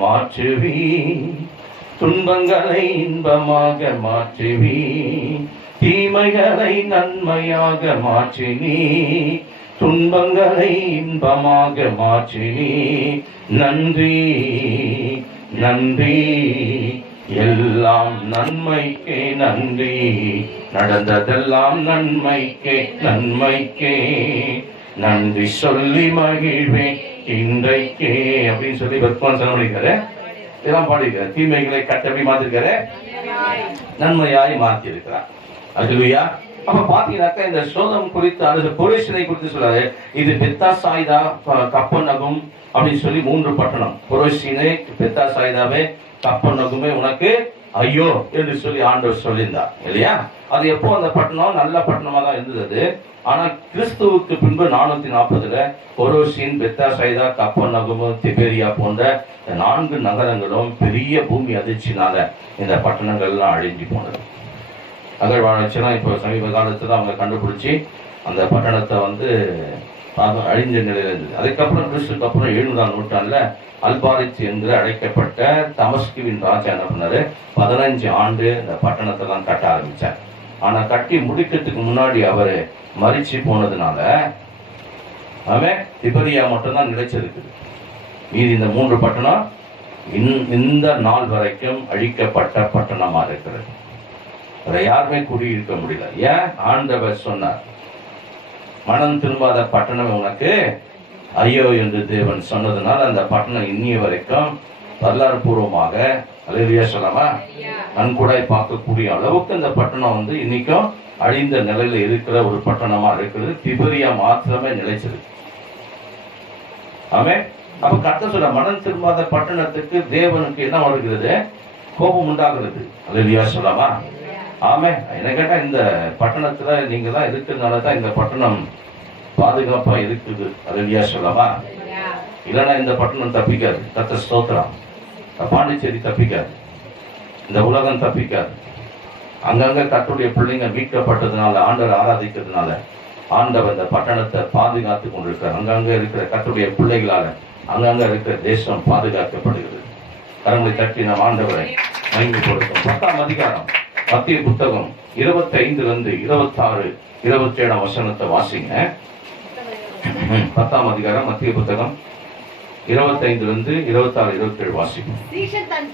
மாற்றுவி, துன்பங்களை இன்பமாக மாற்றுவி, தீமைகளை நன்மையாக மாற்றினி, துன்பங்களை இன்பமாக மாற்றினி. நன்றி நன்றி, எல்லாம் நன்மைக்கே நன்றி, நடந்ததெல்லாம் நன்மைக்கே நன்மைக்கே, நன்றி சொல்லி மகிழ்வேன் இன்றைக்கே அப்படின்னு சொல்லி பத்மான் சொல்ல முடியாது. இதெல்லாம் பாடிக்கிறார். தீமைகளை கட்டப்படி மாத்திருக்காரு, நன்மையாய் மாத்தி இருக்கிறார். அல்லேலூயா. அப்ப பாத்தீங்கன்னாக்கா இந்த சோதம் குறித்து அல்லது கொரேஷினை குறித்து சொல்றாரு. இது பெத்தாசாய்தா, கப்பர்நகும் அப்படின்னு சொல்லி 3 பட்டணம். கொரேஷினே, பெத்தாசாய்தாவே, கப்பர்நகுமே உனக்கு ஐயோ என்று சொல்லி ஆண்டவர் சொல்லியிருந்தார் இல்லையா? அது எப்போ அந்த பட்டணம் நல்ல பட்டணமா தான் இருந்தது. ஆனா கிறிஸ்துவுக்கு பின்பு 440 கொரோசின், பெத்தாசாய்தா, கப்பர்நகும், திபேரியா போன்ற 4 நகரங்களும் பெரிய பூமி அதிர்ச்சினால இந்த பட்டணங்கள் எல்லாம் அழிஞ்சு போனது. அகழ்வாராய்ச்சிலாம் இப்போ சமீப காலத்துல அவங்க கண்டுபிடிச்சி அந்த பட்டணத்தை வந்து அழிஞ்ச நிலையில இருந்தது. அதுக்கப்புறம் கிறிஸ்துக்கு அப்புறம் 7ஆம் நூற்றாண்டுல அல்பாரித் என்று அழைக்கப்பட்ட தமஸ்குவின் ராஜா என்ன பண்ணாரு, 15 ஆண்டு இந்த பட்டணத்தை எல்லாம் கட்ட ஆரம்பிச்சார். ஆனா கட்டி முடிக்கிறதுக்கு முன்னாடி அவரு மரிச்சு போனதுனால அவன் திபரியா மட்டும்தான் நிலைச்சிருக்குது. மீதி இந்த 3 பட்டணம் இந்த நாள் வரைக்கும் அழிக்கப்பட்ட பட்டணமா இருக்கிறது. அதை யாருமே குடியிருக்க முடியல. ஏன்? ஆண்டவர் சொன்னார், மனம் திரும்பாத பட்டணம் உனக்கு ஐயோ என்று தேவன் சொன்னதுனால அந்த பட்டணம் இன்னிய வரைக்கும் வரலாறு பூர்வமாக அல்லேலூயா சொல்லாமா நன்கூடாய் பார்க்கக்கூடிய அளவுக்கு இந்த பட்டணம் வந்து இன்னைக்கும் அழிந்த நிலையில இருக்கிற ஒரு பட்டணமா இருக்கிறது. திபரியா மாத்திரமே நிலைச்சிருக்கு. ஆமே. அப்ப கர்த்தர் சொல்ற மனம் திரும்பாத பட்டணத்துக்கு தேவனுக்கு என்ன வருகிறது? கோபம் உண்டாகிறது. அல்லேலூயா சொல்லாமா. ஆமே. என்ன கேட்டா இந்த பட்டணத்துல நீங்க தான் இருக்கிறதுனால தான் இந்த பட்டணம் பாதுகாப்பா இருக்குது. அல்லேலூயா சொல்லாமா. இல்லைன்னா இந்த பட்டணம் தப்பிக்காது. கர்த்தர் ஸ்தோத்திரம். பாண்டிச்சேரி தப்பிக்காது, இந்த உலகம் தப்பிக்காது. அங்கங்க கர்த்தருடைய பிள்ளைங்க மீட்கப்பட்டதுனால, ஆண்டவர் ஆராதிக்கிறதுனால ஆண்டவர் இந்த பட்டணத்தை பாதுகாத்து கொண்டிருக்கிறார். அங்கங்க இருக்கிற கர்த்தருடைய பிள்ளைகளால அங்கங்க இருக்கிற தேசம் பாதுகாக்கப்படுகிறது. கரங்களை தட்டி நாம் ஆண்டவரை மகிமைப்படுத்தும். 10ஆம் அதிகாரம் மத்திய புத்தகம் 25 26 27 வசனத்தை வாசிங்க. 10ஆம் அதிகாரம் மத்திய புத்தகம் 25 26 27 வாசிக்கும். சீஷன் தன்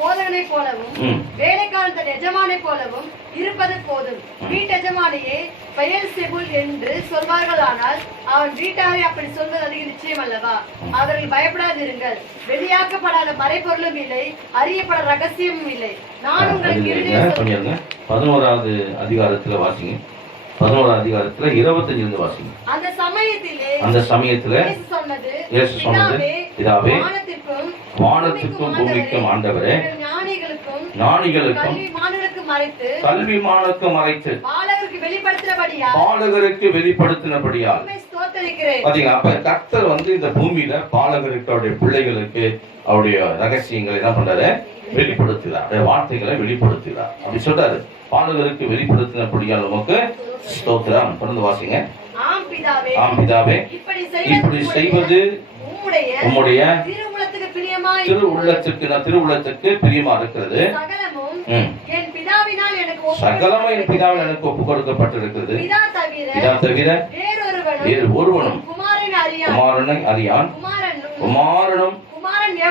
போதகனை போலவும் வேலைக்காரன் தன் எஜமானை போலவும் இருப்பது போதும். வீட்டெஜமானையே பெயல்செபூல் என்று சொல்வார்களானால் அவன் வீட்டாரை அப்படி சொல்வது அதிக நிச்சயம் அல்லவா? அவர்கள் பயப்படாதிருங்கள். வெளியாக்கப்படாத மறைபொருளும் இல்லை, அறியப்பட ரகசியமும் இல்லை. நான் உங்களுக்கு 11வது அதிகாரத்துல வாசிங்க. 11வது அதிகாரத்துல 25 வாசிங்க. அந்த சமயத்திலே இயேசு சொன்னது, பிதாவே, வானத்துக்கும் பூமிக்கும் ஆண்டவரே, ஞானிகளுக்கும் கல்விமானுக்கும் மறைத்து பாலகருக்கு வெளிப்படுத்தினபடியால். பாத்தீங்களா? அப்ப கர்த்தர் வந்து இந்த பூமியில பாலகருக்கு, அவருடைய பிள்ளைகளுக்கு அவருடைய ரகசியங்களை என்ன பண்றாரு? வெளிப்படுத்துகிறார். வார்த்தைகளை வெளிப்படுத்துகிறார். அப்படி சொல்றாரு. பாலகருக்கு வெளிப்படுத்தினபடியால் உமக்கு ஸ்தோத்திரம். தொடர்ந்து வாசிங்க. ஆம் பிதாவே, இப்படி செய்வது உம்முடைய திருவுள்ளத்துக்கு பிரியமா இருக்கிறது. சகலமும் என் பிதாவினால் எனக்கு ஒப்புக் கொடுக்கப்பட்டிருக்கிறது. பிதா தவிர வேறு ஒருவனும் குமாரனை அறியான்.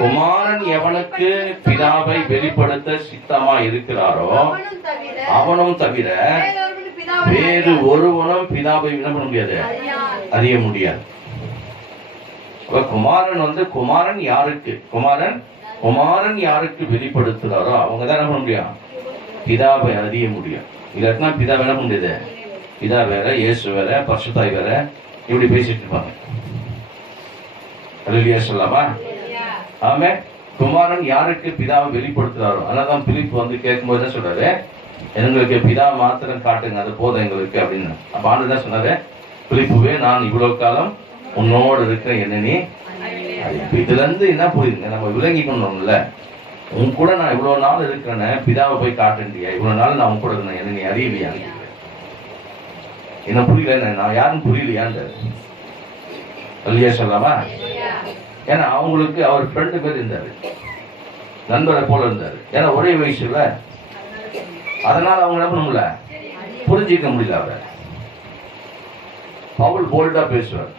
குமாரன் எவனுக்கு பிதாவை வெளிப்படுத்த சித்தமா இருக்கிறாரோ அவனும் தவிர வேறு ஒருவனும் பிதாவை என்ன பண்ண முடியாது, அறிய முடியாது. குமாரன் வந்து குமாரன் யாருக்கு வெளிப்படுத்துறாரோ அவங்க தான் என்ன பண்ண முடியும், பிதாவை அறிய முடியும். இல்லாட்டினா பிதாவை என்ன பண்ண முடியாது. பிதா வேற, இயேசு வேற, பரிசுத்தாய் வேற, இப்படி பேசிட்டு இருப்பாங்க. அல்லேலூயா சொல்லாமா. ஆமே. குமாரன் யாருக்கு பிதாவை வெளிப்படுத்துறாரோ, அதனாலதான் பிலிப்பு வந்து கேட்கும்போது என்ன சொல்றாரு, எங்களுக்கு பிதா மாத்திரம் காட்டுங்க, அது போதும் எங்களுக்கு அப்படின்னு. அப்ப ஆண்டு தான் சொன்னாரு, பிலிப்புவே, நான் இவ்வளவு காலம் உன்னோடு இருக்க என்ன நீ. இதுல இருந்து என்ன புரியுதுங்க, நம்ம விளங்கிக்கணும்ல. உன் கூட நான் இவ்வளவு நாள் இருக்கிறேன்னு பிதாவை போய் காட்டுண்டியா, இவ்வளவு நாள் நான் உன் கூட இருந்தேன், என்ன நீ அறியலையா, என்ன புரியல, நான் யாரும் புரியலையான்னு அல்லேலூயா சொல்லாமா. ஏன்னா அவங்களுக்கு அவர் 2 பேர் இருந்தாரு, நண்பரை போல இருந்தாரு. ஏன்னா ஒரே வயசுல, அதனால அவங்க என்ன பண்ண முடியல, புரிஞ்சிக்க முடியல. அவரை பவுல் போல்டா பேசுவார்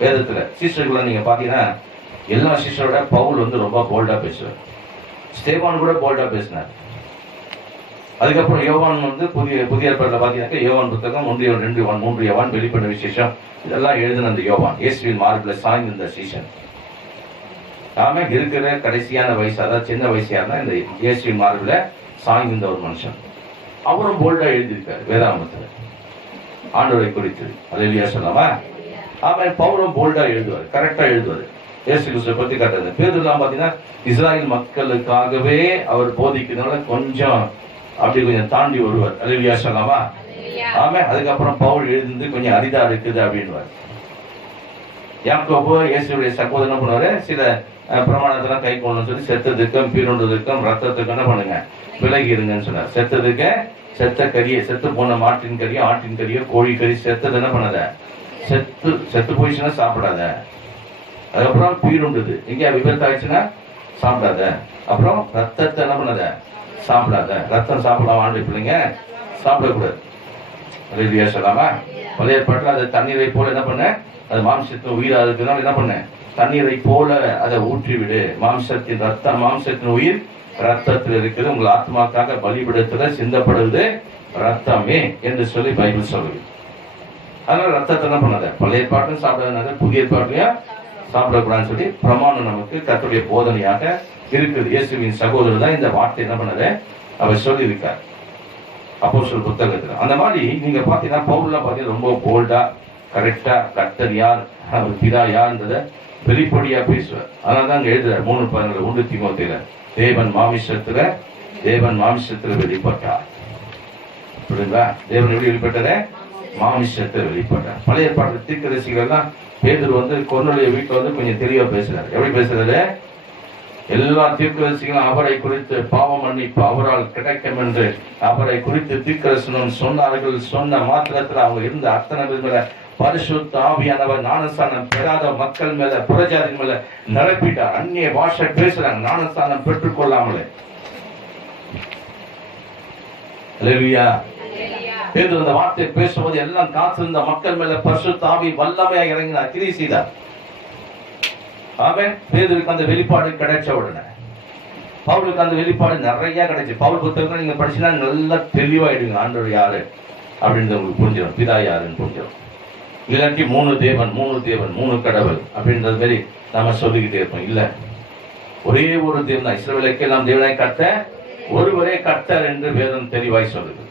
வேதத்துல. சிஸ்டர்களை நீங்க பாத்தீங்கன்னா எல்லா சிஸ்டரோட பவுல் வந்து ரொம்ப போல்டா பேசுவார். ஸ்தேவான் கூட போல்டா பேசினார். அதுக்கப்புறம் யோவான் வந்து புதிய ஏற்பாடுல பாத்தீங்கன்னா யோவான் புத்தகம் 1, 2, 3 யோவான், வெளிப்பட்ட விசேஷம், இதெல்லாம் எழுதின அந்த யோவான் இயேசுவின் மார்பில சாய்ந்த சீசன். ஆமே. இருக்கிற கடைசியான வயசு, அதாவது சின்ன வயசியா இருந்தா இந்த இயேசுவின் மார்பில சாய்ந்த ஒரு மனுஷன். அவரும் போல்டா எழுதியிருக்காரு வேதாகமத்துல ஆண்டவரை குறித்து. அல்லேலூயா சொல்லாமா. அவன் பவுலும் போல்டா எழுதுவார், கரெக்டா எழுதுவார். இயேசு கிறிஸ்துவை பத்தி காட்டுறது. பேதுருலாம் பாத்தீங்கன்னா இஸ்ராயல் மக்களுக்காகவே அவர் போதிக்கிறதுனால கொஞ்சம் அப்படி கொஞ்சம் தாண்டி வருவார். அல்லேலூயா சொல்லாமா. ஆமா. அதுக்கப்புறம் பவுல் எழுந்து கொஞ்சம் அரிதா இருக்குது அப்படின்வார். யாக்கோபு இயேசுடைய சகோதரன் என்ன பண்ணுவாரு, சில பிரமாணத்தெல்லாம் கை கொள்ளணும்னு சொல்லி செத்ததுக்கும் பீருண்டதுக்கும் ரத்தத்துக்கும் என்ன பண்ணுங்க, விலகி இருங்கன்னு சொன்னார். செத்ததுக்கு செத்த கறியை, செத்து போன மாட்டின் கறியோ ஆட்டின் கறியோ கோழி கறி செத்தது என்ன பண்ணாத, செத்து போயிடுச்சுன்னா சாப்பிடாத. அதுக்கப்புறம் பீருண்டது எங்கேயா விபத்து ஆயிடுச்சுன்னா சாப்பிடாத. அப்புறம் ரத்தத்தை என்ன பண்ணாத, சாப்பிடாத. ரத்தம் சாப்பிடலாம் ஆண்டு பிள்ளைங்க சாப்பிடக்கூடாது. அல்லேலூயா சொல்லாமா. பழைய ஏற்பாட்டில் அது தண்ணீரை போல என்ன பண்ண, அது மாம்சத்தின் உயிரா இருக்குதுனால என்ன பண்ண, தண்ணீரை போல அதை ஊற்றி விடு. மாம்சத்தின் ரத்தம், மாம்சத்தின் உயிர் ரத்தத்தில் இருக்குது. உங்கள் ஆத்மாக்காக பலிபீடத்துல சிந்தப்படுவது ரத்தமே என்று சொல்லி பைபிள் சொல்லுது. அதனால ரத்தத்தை என்ன பண்ணாத, பழைய ஏற்பாட்டும் சாப்பிடாத, புதிய ஏற்பாட்டையும் சாப்பிடக்கூடாதுன்னு சொல்லி பிரமாணம் நமக்கு கர்த்தருடைய போதனையாக இருக்குது. இயேசுவின் சகோதரர் தான் இந்த வார்த்தை என்ன பண்ணத அவர் சொல்லி இருக்கார் அப்போஸ்தலர் புத்தகத்துல. அந்த மாதிரி நீங்க பாத்தீங்கன்னா பவுல்லாம் பாத்தீங்கன்னா ரொம்ப போல்டா கரெக்டா கர்த்தர் யார், அவர் பிதா யார்ன்றத வெளிப்படையா பேசுவார். அதனாலதான் எழுதுறார் 3:14 1 தீமோத்தேயுல, தேவன் மாமிசத்துல வெளிப்பட்டார். புரியுங்களா? தேவன் எப்படி வெளிப்பட்டாரு, மாமிசத்துல வெளிப்பட்டார். பழைய ஏற்பாட்டு தீர்க்கதரிசிகள் எல்லாம் பேதுரு கொர்நேலிய வீட்டுல கொஞ்சம் தெளிவா பேசுறாரு. எப்படி பேசுறாரு, எல்லா தீர்க்கதரிசிகளும் அவரை குறித்து பாவ மன்னிப்பு அவரால் கிடைக்கும் என்று அவரை குறித்து தீர்க்கதரிசனம் சொன்னார்கள். சொன்ன மாத்திரத்துல அவங்க இருந்த அத்தனை பேர் மேல பரிசுத்த ஆவியானவர் ஞானஸ்தானம் பெறாத மக்கள் மேல, புறஜாதி மேல நிரப்பிட்டார். அந்நிய பாஷை பேசுறாங்க ஞானஸ்தானம் பெற்றுக் கொள்ளாமலே. அல்லேலூயா. பேதுரு அந்த வார்த்தை பேசும்போது எல்லாம் காத்திருந்த மக்கள் மேல பரிசுத்த ஆவி வல்லமையா இறங்கினார், கிரியை செய்தார். ஆமென். பேதுருக்கு அந்த வெளிப்பாடு கிடைச்ச உடனே பவுலுக்கு அந்த வெளிப்பாடு நிறைய கிடைச்சு. பவுல் புத்தகத்தை நீங்க படிச்சீங்கன்னா நல்லா தெளிவாயிடுங்க, ஆண்டவர் யாரு அப்படின்றது உங்களுக்கு புரிஞ்சிடும், பிதா யாருன்னு புரிஞ்சிடும். இல்லாட்டி 3 தேவன் 3 கடவுள் அப்படின்றது மாதிரி நாம சொல்லிக்கிட்டே இருப்போம். இல்ல, ஒரே ஒரு தேவன் தான். இஸ்ரவேலுக்கெல்லாம் தேவனை கர்த்தர் ஒருவரே கர்த்தர் என்று வேதம் தெளிவாய் சொல்லுது.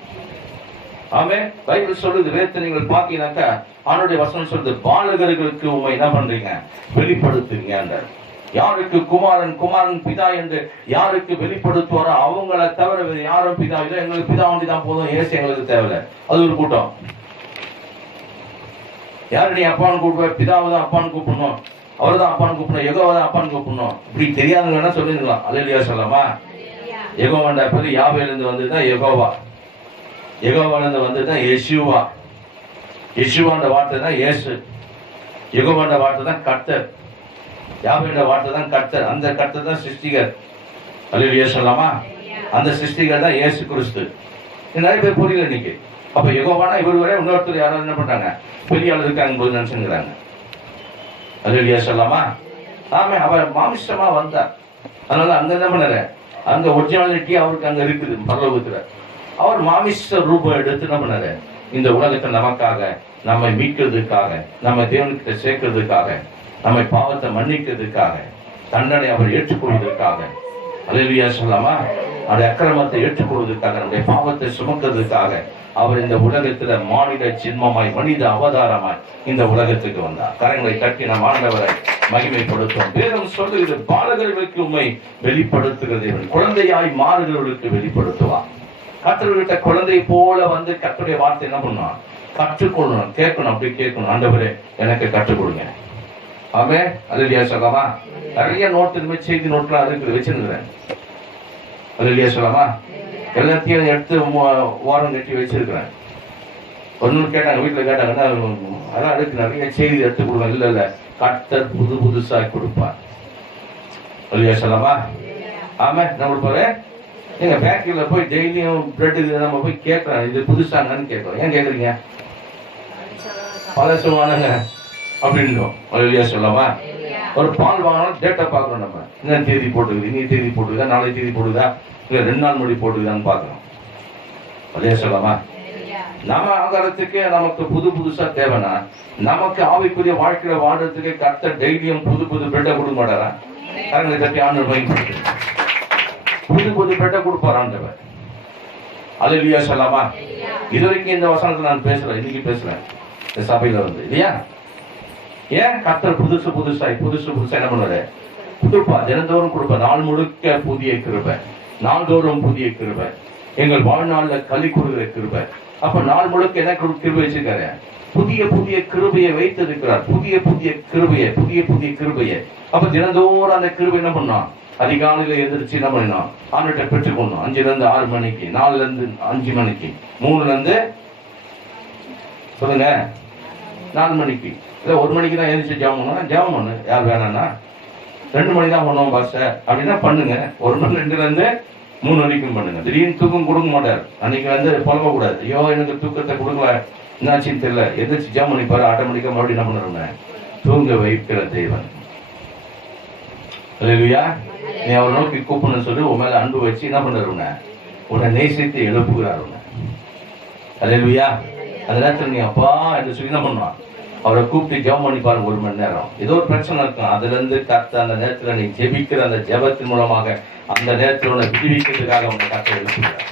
ஆமே. பைபிள் சொல்லுது, வேதத்தை நீங்கள் பாத்தீங்கன்னாக்கா ஆண்டவருடைய வசனம் சொல்லுது, பாலகர்களுக்கு உண்மை என்ன பண்றீங்க, வெளிப்படுத்துறீங்க. யாருக்கு குமாரன் பிதா என்று யாருக்கு வெளிப்படுத்துவாரோ அவங்கள தவிர வேறு யாரும் பிதா இல்லை, எங்களுக்கு பிதா ஒண்டி தான் போதும், ஏசு எங்களுக்கு தேவையில்லை. அது ஒரு கூட்டம். யாரு நீ அப்பான்னு கூப்பிடுவ, பிதாவை தான் அப்பான்னு கூப்பிடணும், அவர் தான் அப்பான்னு கூப்பிடணும், யெகோவா தான் அப்பான்னு கூப்பிடணும். இப்படி தெரியாதுன்னு வேணா சொல்லிருக்கலாம். அல்லேலூயா சொல்லாமா. யெகோவான்ற பேரு யாவேல இருந்து வந்துதான் யெகோவா, யெகோவால இருந்து வந்துதான் யெஷுவா, யெஷுவான்ற வார்த்தை தான் இயேசு, யெகோவான்ற வார்த்தை தான் கர்த்தர், யாவேன்ற வார்த்தை தான் கர்த்தர். அந்த கர்த்தர் தான் சிருஷ்டிகர். அல்லேலூயா சொல்லாமா. அந்த சிருஷ்டிகர் தான் இயேசு கிறிஸ்து. நிறைய பேர் புரியல இன்னைக்கு. அப்ப யெகோவானா இவர் வரை இன்னொருத்தர் யாராவது என்ன பண்றாங்க, பெரிய ஆள் இருக்காங்க போது நினைச்சுங்கிறாங்க. அல்லேலூயா சொல்லாமா. ஆமே. அவர் மாமிசமா வந்தார். அதனால அங்க என்ன பண்ணாரு, அங்க ஒரிஜினாலிட்டி அவருக்கு அங்க இருக்குது பரலோகத்துல. அவர் மாமிச ரூபம் எடுத்து என்ன பண்ணாரு, இந்த உலகத்தை நமக்காக, நம்மை மீட்கிறதுக்காக, நம்ம தேவனுக்கிட்ட சேர்க்கிறதுக்காக, நம்மை பாவத்தை மன்னிக்கிறதுக்காக, தண்டனை அவர் ஏற்றுக்கொள்வதற்காக, அல்லேலூயா சொல்லாமா, அவருடைய அக்கிரமத்தை ஏற்றுக்கொள்வதற்காக, நம்முடைய பாவத்தை சுமக்கிறதுக்காக அவர் இந்த உலகத்துல மானிட சின்மமாய் மனித அவதாரமாய் இந்த உலகத்துக்கு வந்தார். கரங்களை தட்டி நம் ஆண்டவரை மகிமைப்படுத்தும். வேதம் சொல்லுகிறது, பாலகர்களுக்கு உண்மை வெளிப்படுத்துகிறது, குழந்தையாய் மாறுகிறவர்களுக்கு வெளிப்படுத்துவார். கர்த்தர்கிட்ட குழந்தை போல வந்து கர்த்தருடைய வார்த்தை என்ன பண்ணுவான், கற்றுக்கொள்ளணும், கேட்கணும். அப்படி கேட்கணும், ஆண்டவரே எனக்கு கற்றுக் கொடுங்க. ஆமே. அல்லேலூயா சொல்லாமா. நிறைய நோட்டு இந்த மாதிரி செய்தி நோட்லாம் இருக்குது, வச்சிருக்கிறேன். அல்லேலூயா சொல்லாமா. எல்லாத்தையும் எடுத்து ஓரம் கட்டி வச்சிருக்கிறேன். ஒன்னு கேட்டாங்க, வீட்டுல கேட்டாங்கன்னா அதான் அதுக்கு நிறைய செய்தி எடுத்து கொடுங்க. இல்ல கர்த்தர் புதுசா கொடுப்பார். அல்லேலூயா சொல்லாமா. ஆமா. என்ன கொடுப்பாரு, நீங்க பேக்கரியில போய் டெய்லியும் பிரெட் நம்ம போய் கேட்கறோம், இது புதுசாங்கன்னு கேட்கறோம். ஏன் கேக்குறீங்க, பழசுவானுங்க அப்படின்னு. அல்லேலூயா சொல்லாமா. ஒரு பால் வாங்கணும், டேட்டா பார்க்கணும். நம்ம என்ன தேதி போட்டுக்குது, இன்னைக்கு தேதி போட்டுக்குதா, நாளைக்கு தேதி போட்டுக்குதா, இல்ல 2 நாள் முடி போட்டுக்குதான்னு பார்க்கணும். அல்லேலூயா சொல்லாமா. நம்ம ஆகாரத்துக்கு நமக்கு புதுசா தேவைன்னா, நமக்கு ஆவிக்குரிய வாழ்க்கையில வாழ்றதுக்கு கர்த்தர் டெய்லியும் புது பிரெட்டை கொடுக்க மாட்டாரா? கரங்களை தட்டி ஆண்டவர் பயன்படுத்து. புது பிரெட்டை கொடுப்பார் ஆண்டவர். அல்லேலூயா சொல்லலாமா? இதுவரைக்கும் இந்த வசனத்தை நான் பேசல, இன்னைக்கு பேசுறேன் இந்த சபையில வந்து, இல்லையா? ஏன் கர்த்தர் புதுசு புதுசா என்ன பண்ணுவாரு? கொடுப்பா, தினந்தோறும் கொடுப்பா. நாள் முழுக்க புதிய கிருபை, நாள்தோறும் புதிய கிருபை, எங்கள் வாழ்நாள்ல களி கொடுக்கிற கிருபை. அப்ப நாள் முழுக்க என்ன கிருபை வச்சிருக்காரு? புதிய புதிய கிருபையை வைத்திருக்கிறார். புதிய புதிய கிருபையை. அப்ப தினந்தோறும் அந்த கிருபை என்ன பண்ணோம்? அதிகாலையில எதிர்த்து என்ன பண்ணணும்? ஆண்டுகிட்ட பெற்றுக்கொள்ளணும். 5 to 6 மணிக்கு, 4 to 5 மணிக்கு, 3 to சொல்லுங்க 4 மணிக்கு, இல்ல 1 மணிக்கு தான் எழுந்திரிச்சு ஜெபம் பண்ணணும். ஜெபம் பண்ணு, யார் வேணாம்னா 2 மணி தான் பண்ணுவோம் பாஸ் அப்படின்னா பண்ணுங்க. 1 மணி 2 to 3 வரைக்கும் பண்ணுங்க. திடீர்னு தூக்கம் கொடுக்க மாட்டார். அன்னைக்கு புலம்ப கூடாது, ஐயோ எனக்கு தூக்கத்தை கொடுக்கல, என்னாச்சுன்னு தெரியல. எதிர்த்து ஜெபம் பண்ணிப்பாரு, ஆட்டோமேட்டிக்கா மறுபடியும் என்ன பண்ணுறோங்க? தூங்க வைக்கிற தேவன். அல்லேலூயா. நீ அவர் நோக்கி கூப்பிடணும்னு சொல்லி உன் மேல அன்பு வச்சு என்ன பண்ணுறவங்க? உன்னை நேசித்து எழுப்புகிறாருங்க. அல்லேலூயா. அந்த நேரத்தில் நீ அப்பா என்று சொல்லி என்ன பண்ணுவான்? அவரை கூப்பிட்டு ஜெபம் பண்ணி பாருங்க 1 மணி நேரம். ஏதோ ஒரு பிரச்சனை இருக்கும், அதுல இருந்து கர்த்தர் அந்த நேரத்துல நீ ஜெபிக்கிற அந்த ஜெபத்தின் மூலமாக அந்த நேரத்தில் உன்னை விடுவிக்கிறதுக்காக உன்னை கர்த்தர் எழுப்புகிறார்.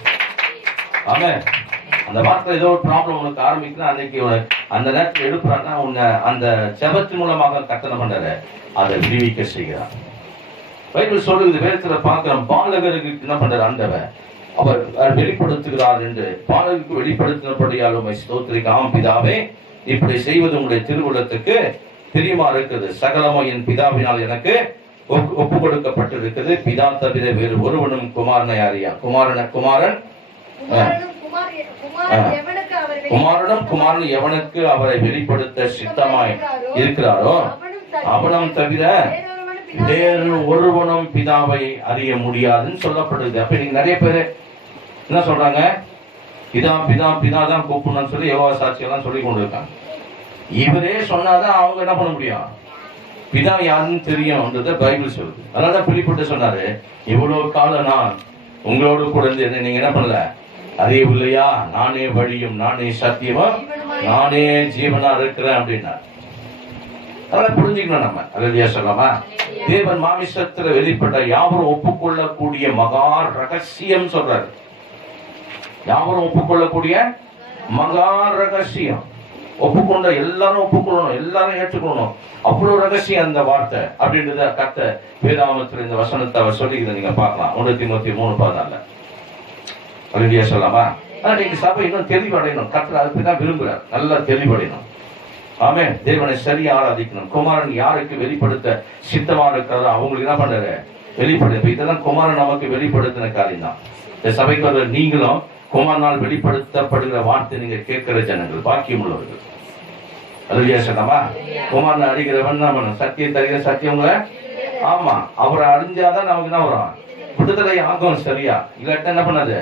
ஆமென். அந்த வார்த்தை ஏதோ ஒரு ப்ராப்ளம் உனக்கு ஆரம்பிக்குன்னா அன்னைக்கு அந்த நேரத்தில் எழுப்புறான்னா உன்னை அந்த ஜெபத்தின் மூலமாக கர்த்தர் பண்றாரு, அதை விடுவிக்க செய்கிறார். பைபிள் சொல்லுது, வேதத்துல பார்க்கிறோம், பாலகருக்கு என்ன பண்றாரு ஆண்டவர்? அவர் வெளிப்படுத்துகிறார் என்று. பாலகருக்கு வெளிப்படுத்தினபடியால் உம்மை ஸ்தோத்திரிக்கிறோம் பிதாவே, இப்படி செய்வது உங்களுடைய திருவுள்ளத்துக்கு தெரியுமா இருக்குது. சகலமும் என் பிதாவினால் எனக்கு ஒப்பு கொடுக்கப்பட்டிருக்கிறது. பிதா தவிர வேறு ஒருவனும் குமாரனை அறியா. குமாரன் எவனுக்கு அவரை வெளிப்படுத்த சித்தமாய் இருக்கிறாரோ அவனும் தவிர வேறு ஒருவனும் பிதாவை அறிய முடியாதுன்னு சொல்லப்படுது. அப்ப நீங்க நிறைய பேரு என்ன சொல்றாங்க? பிதா தான் கூப்பிடணும்னு சொல்லி யோகா சாட்சியெல்லாம் சொல்லி கொண்டு இருக்காங்க. இவரே சொன்னாதான் அவங்க என்ன பண்ண முடியும்? பிதா யாருன்னு தெரியும்ன்றத பைபிள் சொல்லுது. அதனாலதான் பிலிப்புட்டு சொன்னாரு, இவ்வளவு காலம் நான் உங்களோடு கூட இருந்து நீங்க என்ன பண்ணல அறியவில்லையா? நானே வழியும், நானே சத்தியமும், நானே ஜீவனா இருக்கிறேன் அப்படின்னா. அதெல்லாம் புரிஞ்சுக்கணும் நம்ம. அல்லேலூயா சொல்லாமா? தேவன் மாமிசத்துல வெளிப்பட்ட யாவரும் ஒப்புக்கொள்ளக்கூடிய மகா ரகசியம் சொல்றாரு. யாவரும் ஒப்புக்கொள்ளக்கூடிய மகா ரகசியம். ஒப்புக்கொண்ட எல்லாரும் ஒப்புக்கொள்ளணும், எல்லாரும் ஏற்றுக்கொள்ளணும். அவ்வளவு ரகசியம் அந்த வார்த்தை அப்படின்றத கர்த்தர் வேதாகமத்தில் இந்த வசனத்தை அவர் சொல்லிக்கிறத நீங்க பார்க்கலாம். 1 Timotheus 3:14. அல்லேலூயா சொல்லாமா? ஆனா நீங்க சபை இன்னும் தெளிவடையணும். கர்த்தர் அதுதான் விரும்புறார், நல்லா தெளிவடையணும். ஆமென். தேவனை சரியா ஆராதிக்கணும். குமாரன் யாருக்கு வெளிப்படுத்த சித்தமா இருக்கிறதோ அவங்களுக்கு என்ன பண்றாரு? வெளிப்படுத்த. இதெல்லாம் குமாரன் நமக்கு வெளிப்படுத்தின காரியம் தான். இந்த சபைக்கு வர நீங்களும் குமாரனால் வெளிப்படுத்தப்படுகிற வார்த்தை நீங்க கேட்கிற ஜனங்கள் பாக்கியம் உள்ளவர்கள். அல்லேலூயா சொல்லாமா? குமாரனை அறிகிறவன் நம்ம சத்தியம் தருகிற சத்தியங்களை. ஆமா, அவரை அறிஞ்சாதான் நமக்கு என்ன வரும்? விடுதலை ஆகும். சரியா இல்லாட்ட என்ன பண்ணாது?